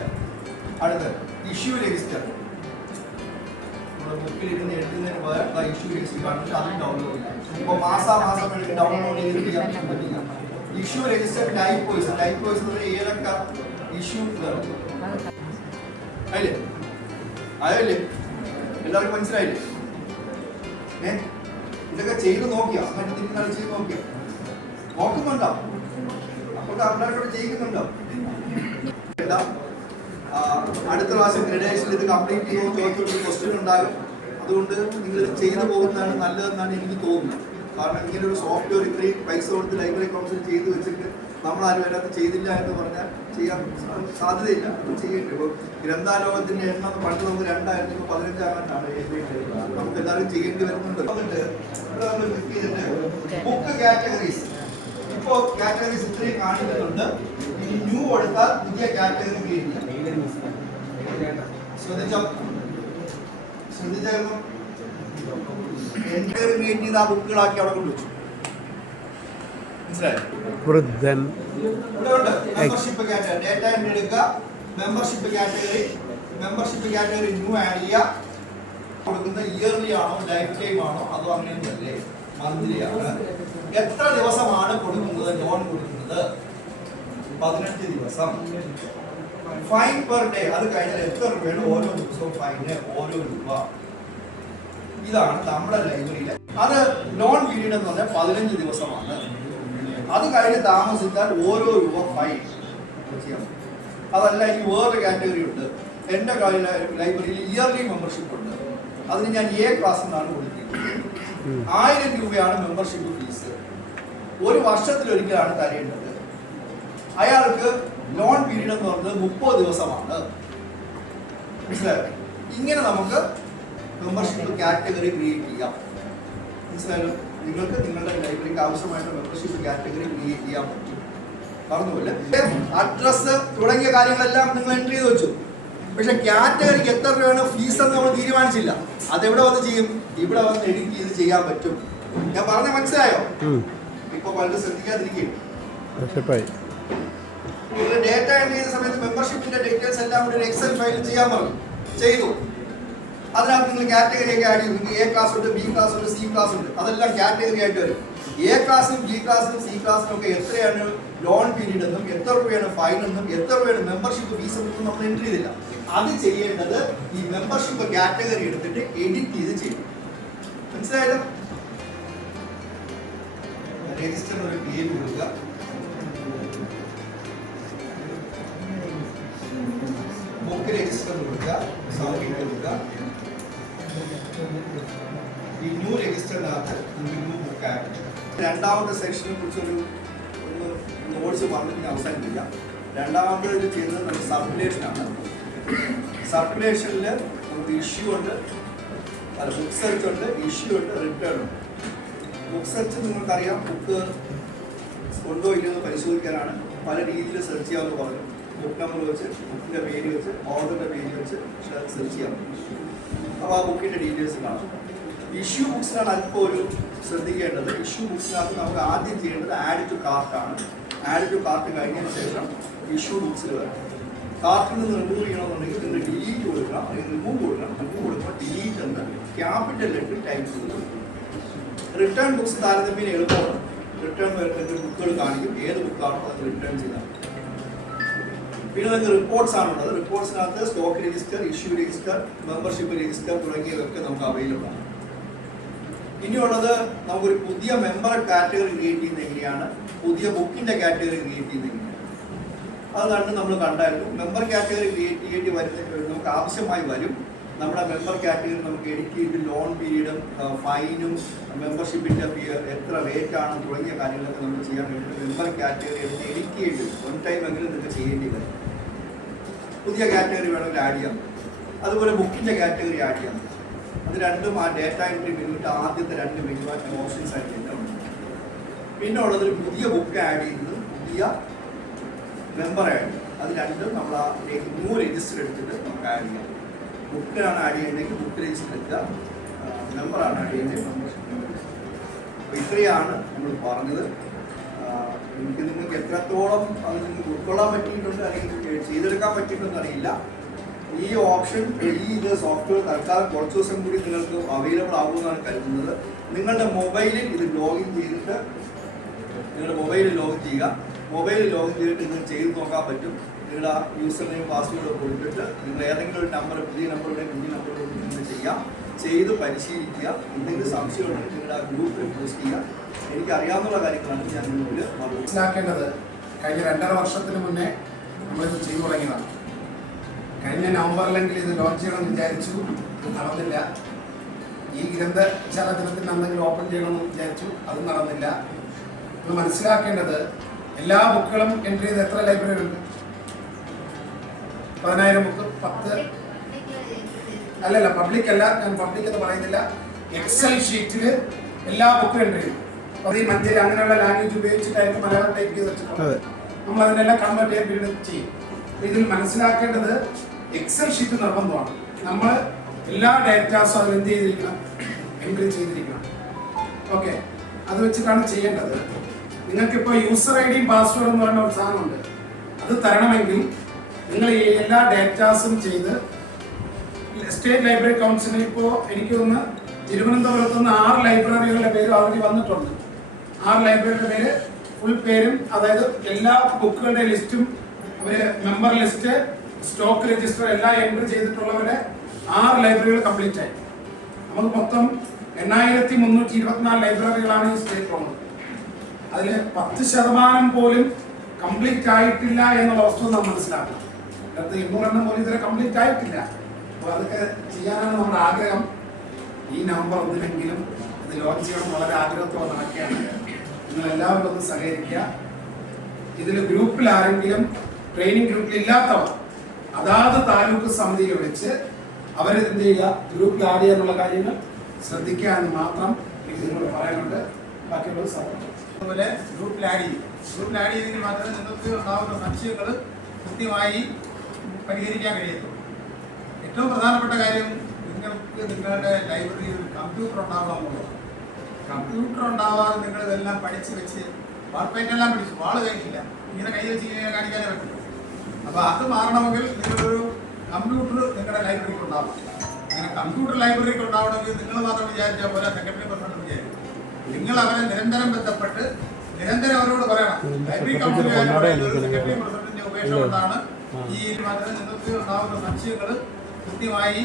അടുത്ത് ഇഷ്യൂ രജിസ്റ്റർ. നമ്മുടെ ബുക്കിൽ ഇരുന്ന് എഴുതുന്നതിന് പകരം ഇഷ്യൂ രജിസ്റ്റർ കാണുന്നുണ്ട്, അതും ഡൗൺലോഡ് ചെയ്യാം. ഇപ്പോൾ മാസാമാസം വേണ്ടി ഡൗൺലോഡ് ചെയ്ത് ചെയ്യാം. Issue register type voice. Type voice എന്ന് പറഞ്ഞാൽ ഏതൊക്കെ ഇഷ്യൂ അല്ലേ? ആയല്ലേ? എല്ലാവർക്കും മനസ്സിലായില്ലേ? ഇതൊക്കെ ചെയ്ത് നോക്കിയാ? മറ്റു തിരിഞ്ഞാൽ ചെയ്ത് നോക്കിയാ? നോക്കുന്നുണ്ടോ? അപ്പോൾ ആൾക്കാരോട് ചെയ്യുന്നുണ്ടോ? അടുത്ത പ്രാവശ്യം ഗ്രഡേഷനിൽ ഇത് കംപ്ലീറ്റ് ചെയ്യുമ്പോൾ ചോദിച്ചൊരു ക്വസ്റ്റ്യൻ ഉണ്ടാകും. അതുകൊണ്ട് നിങ്ങൾ ഇത് ചെയ്തു പോകുന്നതാണ് നല്ലതെന്നാണ് എനിക്ക് തോന്നുന്നത്. കാരണം ഇങ്ങനെ ഒരു സോഫ്റ്റ്വെയർ ഇത്രയും പൈസ കൊടുത്ത് ലൈബ്രറി കൗൺസിൽ ചെയ്ത് വെച്ചിട്ട് നമ്മളാരും അതിനകത്ത് ചെയ്തില്ല എന്ന് പറഞ്ഞാൽ ചെയ്യാൻ സാധ്യതയില്ല. ചെയ്യേണ്ടി. ഇപ്പോൾ ഗ്രന്ഥാലോകത്തിന്റെ എണ്ണം പണ്ട് നമുക്ക് 2015 ആകാനാണ് നമുക്ക് എല്ലാവരും ചെയ്യേണ്ടി വരുന്നുണ്ട്. എന്നിട്ട് ഇവിടെ നമ്മൾ ക്ലിക്ക് ചെയ്തിട്ട് ബുക്ക് കാറ്റഗറീസ്. ഇപ്പോൾ കാറ്റഗറീസ് ഇത്രയും കാണിക്കുന്നുണ്ട്. ഇനി ന്യൂ കൊടുത്താൽ പുതിയ കാറ്റഗറി ക്രിയേറ്റ് ചെയ്യാം. ശ്രദ്ധിച്ചായിരുന്നു? എൻക്വയറി ക്രിയേറ്റ് ചെയ്ത് ആ ബുക്കുകളാക്കി അവിടെ കൊണ്ടുവച്ചു. വൃദ്ധൻ മെമ്പർഷിപ്പ് കാറ്റഗറി ഡേറ്റ എൻട്രി എടുക്കുക. മെമ്പർഷിപ്പ് കാറ്റഗറി ന്യൂ ആഡ് ചെയ്യുക. കൊടുക്കുന്ന ഇയർലി ആണോ ലൈഫ് ടൈം ആണോ അതോ അങ്ങനെയൊന്നുമല്ലേ? മന്ത്ലി ആണ്. എത്ര ദിവസമാണ് കൊടുക്കുന്നത്? ലോൺ കൊടുക്കുന്നത് 15 ദിവസം. Fine per day. അത് കഴിഞ്ഞാൽ എത്ര രൂപയാണ് ഓരോ ദിവസവും ഫൈന്? ഓരോ രൂപ. ഇതാണ് നമ്മുടെ ലൈബ്രറിയിലെ. അത് ലോൺ പീരീഡ് എന്ന് പറഞ്ഞാൽ 15 ദിവസമാണ്. അത് കഴിഞ്ഞ് താമസിച്ചാൽ ഓരോ രൂപ ഫൈൻ ചെയ്യാം. അതല്ല, എനിക്ക് വേറൊരു കാറ്റഗറി ഉണ്ട്. എൻ്റെ ലൈബ്രറിയിൽ ഇയർലി മെമ്പർഷിപ്പ് ഉണ്ട്. അതിന് ഞാൻ A ക്ലാസ് എന്നാണ് കൊടുത്തിരിക്കുന്നത്. 1000 രൂപയാണ് മെമ്പർഷിപ്പ് ഫീസ്. ഒരു വർഷത്തിലൊരിക്കലാണ് തരേണ്ടത്. അയാൾക്ക് ലോൺ പീരീഡ് എന്ന് പറയുന്നത് 30 ദിവസമാണ്. മനസ്സിലായോ? ഇങ്ങനെ നമുക്ക് മെമ്പർഷിപ്പ് കാറ്റഗറി ക്രിയേറ്റ് ചെയ്യാം. മനസ്സിലായല്ലോ? നിങ്ങൾക്ക് നിങ്ങളുടെ ലൈബ്രറിക്ക് ആവശ്യമായിട്ടുള്ള മെമ്പർഷിപ്പ് കാറ്റഗറി ക്രിയേറ്റ് ചെയ്യാൻ പറ്റും. പറഞ്ഞുപോലെ അഡ്രസ്സ് തുടങ്ങിയ കാര്യങ്ങളെല്ലാം നിങ്ങൾ എൻട്രി ചെയ്ത് വെച്ചു. പക്ഷെ കാറ്റഗറിക്ക് എത്ര രൂപയാണ് ഫീസ് എന്ന് നമ്മൾ തീരുമാനിച്ചില്ല. അതെവിടെ വന്ന് ചെയ്യും? ഇവിടെ വന്ന് എഡിറ്റ് ചെയ്ത് ചെയ്യാൻ പറ്റും. ഞാൻ പറഞ്ഞ മനസ്സിലായോ? ഇപ്പൊ പലരും ശ്രദ്ധിക്കാതിരിക്കും. ഡേറ്റ എൻട്രി ചെയ്യുന്ന സമയത്ത് മെമ്പർഷിപ്പിന്റെ ഡീറ്റെയിൽസ് എല്ലാം കൂടി ഒരു എക്സൽ ഫയലിൽ ചെയ്യാൻ പറഞ്ഞു. ചെയ്തു. അതിനകത്ത് നിങ്ങൾ കാറ്റഗറി ഒക്കെ ആഡ് ചെയ്തു. A ക്ലാസ് ഉണ്ട്, B ക്ലാസ് ഉണ്ട്, C ക്ലാസ് ഉണ്ട്. അതെല്ലാം കാറ്റഗറി ആയിട്ട് വരും. A ക്ലാസ്സിനും B ക്ലാസ്സിനും C ക്ലാസ്സിനും ഒക്കെ എത്രയാണ് ലോൺ പീരീഡ് എന്നും എത്ര രൂപയാണ് ഫൈൻ എന്നും എത്ര രൂപയാണ് മെമ്പർഷിപ്പ് ഫീസ് എന്നും നമ്മൾ എൻട്രി ചെയ്തില്ല. അത് ചെയ്യേണ്ടത് ഈ മെമ്പർഷിപ്പ് കാറ്റഗറി എടുത്തിട്ട് എഡിറ്റ് ചെയ്ത് ചെയ്യും. മനസ്സിലായല്ലോ? രജിസ്റ്റർ ഒരു പേര് കൊടുക്കുക. ബുക്ക് രജിസ്റ്റർ കൊടുക്കുക. സബ്മിറ്റ് കൊടുക്കുക. ഈ ന്യൂ രജിസ്റ്ററിനകത്ത് ന്യൂ ബുക്ക് ആഡ്. രണ്ടാമത്തെ സെക്ഷനെ കുറിച്ചൊരു നോട്ട്സ് പറഞ്ഞിട്ട് അവസാനിപ്പിക്കാം. രണ്ടാമത്തെ ഇത് ചെയ്യുന്നത് നമുക്ക് സർക്കുലേഷനാണ്. സർക്കുലേഷനിൽ നമുക്ക് ഇഷ്യൂ ഉണ്ട്, ബുക്ക് സെർച്ച് ഉണ്ട്, ഇഷ്യൂ ഉണ്ട്, റിട്ടേൺ ഉണ്ട്. ബുക്ക് സെർച്ച് നിങ്ങൾക്കറിയാം, ബുക്ക് ഉണ്ടോ ഇല്ലെന്ന് പരിശോധിക്കാനാണ്. പല രീതിയിൽ സെർച്ച് ചെയ്യാമെന്ന് പറഞ്ഞു. ബുക്ക് നമ്പർ വെച്ച് ബുക്കിൻ്റെ പേര് വെച്ച് ഓർഡറിൻ്റെ പേര് വെച്ച് സെർച്ച് ചെയ്യാൻ പറ്റും. അപ്പോൾ ആ ബുക്കിൻ്റെ ഡീറ്റെയിൽസ് കാണാം. ഇഷ്യൂ ബുക്സിനാണ് അല്പം ഒരു ശ്രദ്ധിക്കേണ്ടത്. ഇഷ്യൂ ബുക്സിനകത്ത് നമുക്ക് ആദ്യം ചെയ്യേണ്ടത് ആഡ് ടു കാർട്ടാണ്. ആഡ് ടു കാർട്ട് കഴിഞ്ഞതിന് ശേഷം ഇഷ്യൂ ബുക്സിൽ വരണം. കാർട്ടിൽ നിന്ന് റിമൂവ് ചെയ്യണമെന്നുണ്ടെങ്കിൽ നിങ്ങൾ ഡിലീറ്റ് കൊടുക്കണം, അല്ലെങ്കിൽ റിമൂവ് കൊടുക്കണം. റിമൂവ് കൊടുക്കുമ്പോൾ ഡിലീറ്റ് എന്ന് ക്യാപിറ്റൽ ലെറ്ററിൽ ടൈപ്പ് ചെയ്ത് റിട്ടേൺ ബുക്സ് താരതമ്യേന എളുപ്പമാണ്. റിട്ടേൺ വരുന്ന ബുക്കുകൾ കാണിക്കും, ഏത് ബുക്കാണോ അത് റിട്ടേൺ ചെയ്താൽ. പിന്നെ നിങ്ങൾക്ക് റിപ്പോർട്ട്സ് ആണുള്ളത്. റിപ്പോർട്ട്സിനകത്ത് stock register, issue register, membership register തുടങ്ങിയവയൊക്കെ നമുക്ക് അവൈലബിൾ ആണ്. ഇനിയുള്ളത് നമുക്കൊരു പുതിയ മെമ്പർ കാറ്റഗറി ക്രിയേറ്റ് ചെയ്യുന്നത് എങ്ങനെയാണ്, പുതിയ ബുക്കിൻ്റെ കാറ്റഗറി ക്രിയേറ്റ് ചെയ്യുന്നത് എങ്ങനെയാണ്, അത് കണ്ട് നമ്മൾ കണ്ടായിരുന്നു. മെമ്പർ കാറ്റഗറി ക്രിയേറ്റ് ചെയ്യേണ്ടി വരുന്ന നമുക്ക് ആവശ്യമായി വരും. നമ്മുടെ മെമ്പർ കാറ്റഗറി നമുക്ക് എഡിറ്റ് ചെയ്ത് ലോൺ പീരീഡും ഫൈനും മെമ്പർഷിപ്പിൻ്റെ എത്ര റേറ്റ് ആണ് തുടങ്ങിയ കാര്യങ്ങളൊക്കെ നമുക്ക് ചെയ്യാൻ വേണ്ടിയിട്ട് മെമ്പർ കാറ്റഗറി എടുത്ത് എഡിറ്റ് ചെയ്യേണ്ടി വരും. 1 ടൈം എങ്കിലും നിങ്ങൾക്ക് ചെയ്യേണ്ടി വരും. പുതിയ കാറ്റഗറി വേണമെങ്കിൽ ആഡ് ചെയ്യാം. അതുപോലെ ബുക്കിൻ്റെ കാറ്റഗറി ആഡ് ചെയ്യാം. അത് രണ്ടും ആ ഡേറ്റ എൻട്രി മെനുവിൻ്റെ ആദ്യത്തെ 2 മെനുവായിട്ട് ഓപ്ഷൻസ് ആയിട്ട് ഉണ്ട്. പിന്നെ ഉള്ളത് ഒരു പുതിയ ബുക്ക് ആഡ് ചെയ്യുന്നത്, പുതിയ മെമ്പർ ആഡ് ചെയ്യും. അത് രണ്ടും നമ്മൾ ആ ന്യൂ രജിസ്റ്റർ എടുത്തിട്ട് നമുക്ക് ആഡ് ചെയ്യാം. ബുക്കിനാണ് ആഡ് ചെയ്യേണ്ടതെങ്കിൽ ബുക്ക് രജിസ്റ്റർ എടുക്കുക, മെമ്പറാണ് ആഡ് ചെയ്യേണ്ടത് മെമ്പർഷിപ്പ്. അപ്പോൾ ഇത്രയാണ് നമ്മൾ പറഞ്ഞത്. എനിക്ക് നിങ്ങൾക്ക് എത്രത്തോളം അത് നിങ്ങൾക്ക് ഉൾക്കൊള്ളാൻ പറ്റിയിട്ടുണ്ട് അല്ലെങ്കിൽ ചെയ്തെടുക്കാൻ പറ്റിയിട്ടുണ്ടെന്ന് അറിയില്ല. ഈ ഓപ്ഷൻ ഇത് സോഫ്റ്റ്വെയർ തൽക്കാലം കുറച്ച് ദിവസം കൂടി നിങ്ങൾക്ക് അവൈലബിൾ ആകുമെന്നാണ് കരുതുന്നത്. നിങ്ങളുടെ മൊബൈലിൽ ഇത് ലോഗിൻ ചെയ്തിട്ട് നിങ്ങളുടെ മൊബൈലിൽ ലോഗിൻ ചെയ്യുക. മൊബൈലിൽ ലോഗിൻ ചെയ്തിട്ട് ഇത് ചെയ്ത് നോക്കാൻ പറ്റും. നിങ്ങളുടെ യൂസർ നെയിം പാസ്വേഡ് കൊടുത്തിട്ട് നിങ്ങൾ ഏതെങ്കിലും ഒരു നമ്പർ, പുതിയ നമ്പറുടെ പുതിയ നമ്പർ നിങ്ങൾ ചെയ്യാം. ചെയ്ത് പരിശീലിക്കുക. എന്തെങ്കിലും സംശയം ഉണ്ടെങ്കിൽ നിങ്ങളുടെ ആ ഗ്രൂപ്പിൽ പോസ്റ്റ് ചെയ്യുക. എനിക്കറിയാവുന്ന കാര്യങ്ങളാണ് ഞാൻ മുന്നിൽ മനസ്സിലാക്കേണ്ടത്. കഴിഞ്ഞ 2.5 വർഷത്തിന് മുന്നേ നമ്മളിത് ചെയ്തു തുടങ്ങിയതാണ്. കഴിഞ്ഞ നവംബറിലെങ്കിൽ ഇത് ലോഞ്ച് ചെയ്യണമെന്ന് വിചാരിച്ചു, നടന്നില്ല. ഈ ഗ്രന്ഥശാല ദിനത്തിന് എന്തെങ്കിലും ഓപ്പൺ ചെയ്യണമെന്ന് വിചാരിച്ചു, അതും നടന്നില്ല. നമ്മൾ മനസ്സിലാക്കേണ്ടത് എല്ലാ ബുക്കുകളും എൻട്രി ചെയ്ത് എത്ര ലൈബ്രറി ഉണ്ട്? 10,000 ബുക്ക്, 10 അല്ലല്ല, പബ്ലിക് അല്ല, ഞാൻ പബ്ലിക് എന്ന് പറയുന്നില്ല. എക്സൽ ഷീറ്റിൽ എല്ലാ ബുക്കും എൻട്രി ചെയ്തു. അത് ഈ മഞ്ചേരി അങ്ങനെയുള്ള ലാംഗ്വേജ് ഉപയോഗിച്ചിട്ടായിരിക്കും മലയാളം ടൈപ്പ് ചെയ്ത് വെച്ചിട്ടുള്ളത്. നമ്മൾ അതിനെല്ലാം കൺവേർട്ട് ചെയ്യാൻ പിന്നീട് ചെയ്യും. ഇതിൽ മനസ്സിലാക്കേണ്ടത് എക്സൽ ഷീറ്റ് നിർബന്ധമാണ്. നമ്മൾ എല്ലാ ഡേറ്റാസും അതിൽ എന്ത് ചെയ്തിരിക്കണം? എൻട്രി ചെയ്തിരിക്കണം. ഓക്കെ, അത് വെച്ചിട്ടാണ് ചെയ്യേണ്ടത്. നിങ്ങൾക്കിപ്പോൾ യൂസർ ഐ ഡിയും പാസ്വേഡും എന്ന് പറയുന്ന ഒരു സാധനമുണ്ട്. അത് തരണമെങ്കിൽ നിങ്ങൾ ഈ എല്ലാ ഡേറ്റാസും ചെയ്ത് സ്റ്റേറ്റ് ലൈബ്രറി കൗൺസിലിൽ ഇപ്പോൾ എനിക്ക് തോന്നുന്നു തിരുവനന്തപുരത്ത് നിന്ന് 6 ലൈബ്രറികളുടെ പേര് ഓൾറെഡി വന്നിട്ടുണ്ട്. 6 ലൈബ്രറിയുടെ പേര് ഫുൾ പേരും, അതായത് എല്ലാ ബുക്കുകളുടെ ലിസ്റ്റും അവർ മെമ്പർ ലിസ്റ്റ്, സ്റ്റോക്ക് രജിസ്റ്റർ എല്ലാം എൻട്രി ചെയ്തിട്ടുള്ളവരുടെ 6 ലൈബ്രറികൾ കംപ്ലീറ്റ് ആയി. നമുക്ക് മൊത്തം 8324 ലൈബ്രറികളാണ് ഈ സ്റ്റേറ്റിലുള്ളത്. അതിൽ 10% പോലും കംപ്ലീറ്റ് ആയിട്ടില്ല എന്നുള്ള വസ്തുത നാം മനസ്സിലാക്കണം. അടുത്ത് 200 എണ്ണം പോലും ഇതുവരെ കംപ്ലീറ്റ് ആയിട്ടില്ല. അപ്പോൾ അതൊക്കെ ചെയ്യാനാണ് നമ്മുടെ ആഗ്രഹം. ഈ നവംബർ 1-നെങ്കിലും ഇത് ലോഞ്ച് ചെയ്യണം വളരെ ആഗ്രഹത്തോടെ നടക്കുകയാണ്. നിങ്ങൾ എല്ലാവരും ഒന്ന് സഹകരിക്കുക. ഇതിൽ ഗ്രൂപ്പിൽ ആരെങ്കിലും ട്രെയിനിങ് ഗ്രൂപ്പിൽ ഇല്ലാത്തവർ അതാത് താലൂക്ക് സമിതിയിൽ വിളിച്ച് അവരെന്ത് ചെയ്യുക, ഗ്രൂപ്പിൽ ആഡ് ചെയ്യാനുള്ള കാര്യങ്ങൾ ശ്രദ്ധിക്കുക എന്ന് മാത്രം നിങ്ങൾ പറയാനുണ്ട്. ബാക്കിയുള്ളത് സപ്പോർട്ട്. അതുപോലെ ഗ്രൂപ്പിൽ ആഡ് ചെയ്യും. ഗ്രൂപ്പിൽ ആഡ് ചെയ്തെങ്കിൽ മാത്രമേ നിങ്ങൾക്ക് ഉണ്ടാകുന്ന സംശയങ്ങൾ കൃത്യമായി പരിഹരിക്കാൻ കഴിയത്തുള്ളൂ. ഏറ്റവും പ്രധാനപ്പെട്ട കാര്യം, നിങ്ങൾക്ക് നിങ്ങളുടെ ലൈബ്രറിയിൽ ഒരു കമ്പ്യൂട്ടർ ഉണ്ടാകാമെന്നുള്ളത്. കമ്പ്യൂട്ടർ ഉണ്ടാവാതെ നിങ്ങൾ ഇതെല്ലാം പഠിച്ച് വെച്ച് വാൾപ്പേറ്റെല്ലാം പഠിച്ചു, വാള് കഴിഞ്ഞില്ല, ഇങ്ങനെ കൈ വെച്ച് കാണിക്കാനേ പറ്റുള്ളൂ. അപ്പോൾ അത് മാറണമെങ്കിൽ നിങ്ങളൊരു കമ്പ്യൂട്ടർ നിങ്ങളുടെ ലൈബ്രറിക്ക് ഉണ്ടാവണം. അങ്ങനെ കമ്പ്യൂട്ടർ ലൈബ്രറിക്ക് ഉണ്ടാവണമെങ്കിൽ നിങ്ങൾ മാത്രം വിചാരിച്ചാൽ പോലെ സെക്രട്ടറി പ്രസിഡന്റ് വിചാരിക്കും. നിങ്ങൾ അവരെ നിരന്തരം ബന്ധപ്പെട്ട് നിരന്തരം അവരോട് പറയണം. ലൈബ്രറി കൗൺസിലുകാരുടെ സെക്രട്ടറി പ്രസിഡന്റിന്റെ ഉപേക്ഷ കൊണ്ടാണ് ഈ മാത്രമേ നിങ്ങൾക്ക് ഉണ്ടാകുന്ന സംശയങ്ങൾ കൃത്യമായി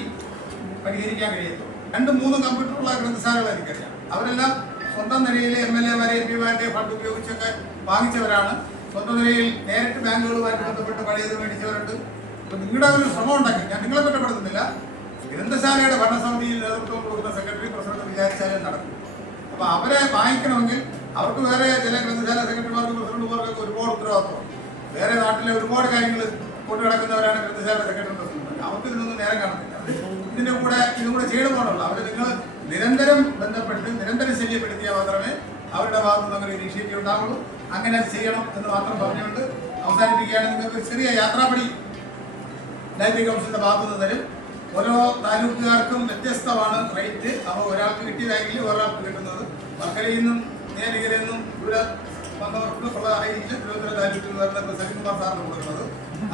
പരിഹരിക്കാൻ കഴിയത്തുള്ളൂ. 2-3 കമ്പ്യൂട്ടറുള്ള ഗ്രന്ഥശാലകൾ എനിക്കറിയാം. അവരെല്ലാം സ്വന്തം നിലയിൽ MLA-മാരെ MP-മാരുടെ ഫണ്ട് ഉപയോഗിച്ചൊക്കെ വാങ്ങിച്ചവരാണ്. സ്വന്തം നിലയിൽ നേരിട്ട് ബാങ്കുകളുമായിട്ട് ബന്ധപ്പെട്ട് പഴയത് മേടിച്ചവരുണ്ട്. അപ്പോൾ നിങ്ങളുടെ ഒരു ശ്രമം ഉണ്ടെങ്കിൽ, ഞാൻ നിങ്ങളെ കുറ്റപ്പെടുത്തുന്നില്ല, ഗ്രന്ഥശാലയുടെ ഭരണസമിതിയിൽ നേതൃത്വം കൊടുക്കുന്ന സെക്രട്ടറി പ്രസിഡന്റ് വിചാരിച്ചാലേ നടക്കും. അപ്പോൾ അവരെ വാങ്ങിക്കണമെങ്കിൽ അവർക്ക് വേറെ ചില ഗ്രന്ഥശാല സെക്രട്ടറിമാർക്കും പ്രസിഡന്റുമാർക്കൊക്കെ ഒരുപാട് ഉത്തരവാദിത്വം. വേറെ നാട്ടിലെ ഒരുപാട് കാര്യങ്ങൾ കൊണ്ടു കിടക്കുന്നവരാണ് ഗ്രന്ഥശാല സെക്രട്ടറി പ്രസിഡന്റ്. അവർക്ക് ഇതിനൊന്നും നേരം കാണത്തില്ല. ഇതും കൂടെ ചെയ്യണമെന്നുള്ള അവർ നിങ്ങൾ നിരന്തരം ബന്ധപ്പെട്ട് നിരന്തരം ശല്യപ്പെടുത്തിയാൽ മാത്രമേ അവരുടെ ഭാഗത്ത് നിന്ന് അങ്ങനെ ഇനീഷ്യേറ്റീവ് ഉണ്ടാവുള്ളൂ. അങ്ങനെ ചെയ്യണം എന്ന് മാത്രം പറഞ്ഞുകൊണ്ട് അവസാനിപ്പിക്കുകയാണ്. നിങ്ങൾക്ക് ചെറിയ യാത്രാപടി ലൈബ്രറി കൗൺസിലിന്റെ ഭാഗത്തു നിന്ന് തരും. ഓരോ താലൂക്കുകാർക്കും വ്യത്യസ്തമാണ് റേറ്റ്. അപ്പോൾ ഒരാൾക്ക് കിട്ടിയതായിരിക്കും ഒരാൾക്ക് കിട്ടുന്നത്. വർക്കലയിൽ നിന്നും നേരികരയിൽ നിന്നും ഇവിടെ വന്നവർക്ക് ഉള്ള അറിയിച്ച് തിരുവനന്തപുരം താലൂക്കിൽ വരുന്ന സജികുമാർ സാറിന് കൊടുക്കുന്നത്.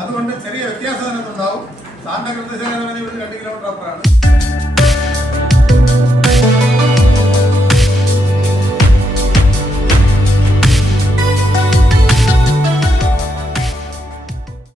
അതുകൊണ്ട് ചെറിയ വ്യത്യാസം അതിനകത്തുണ്ടാവും. സാറിന്റെ കൃത്യശേഖരം 2 കിലോമീറ്റർ അപ്പുറമാണ്.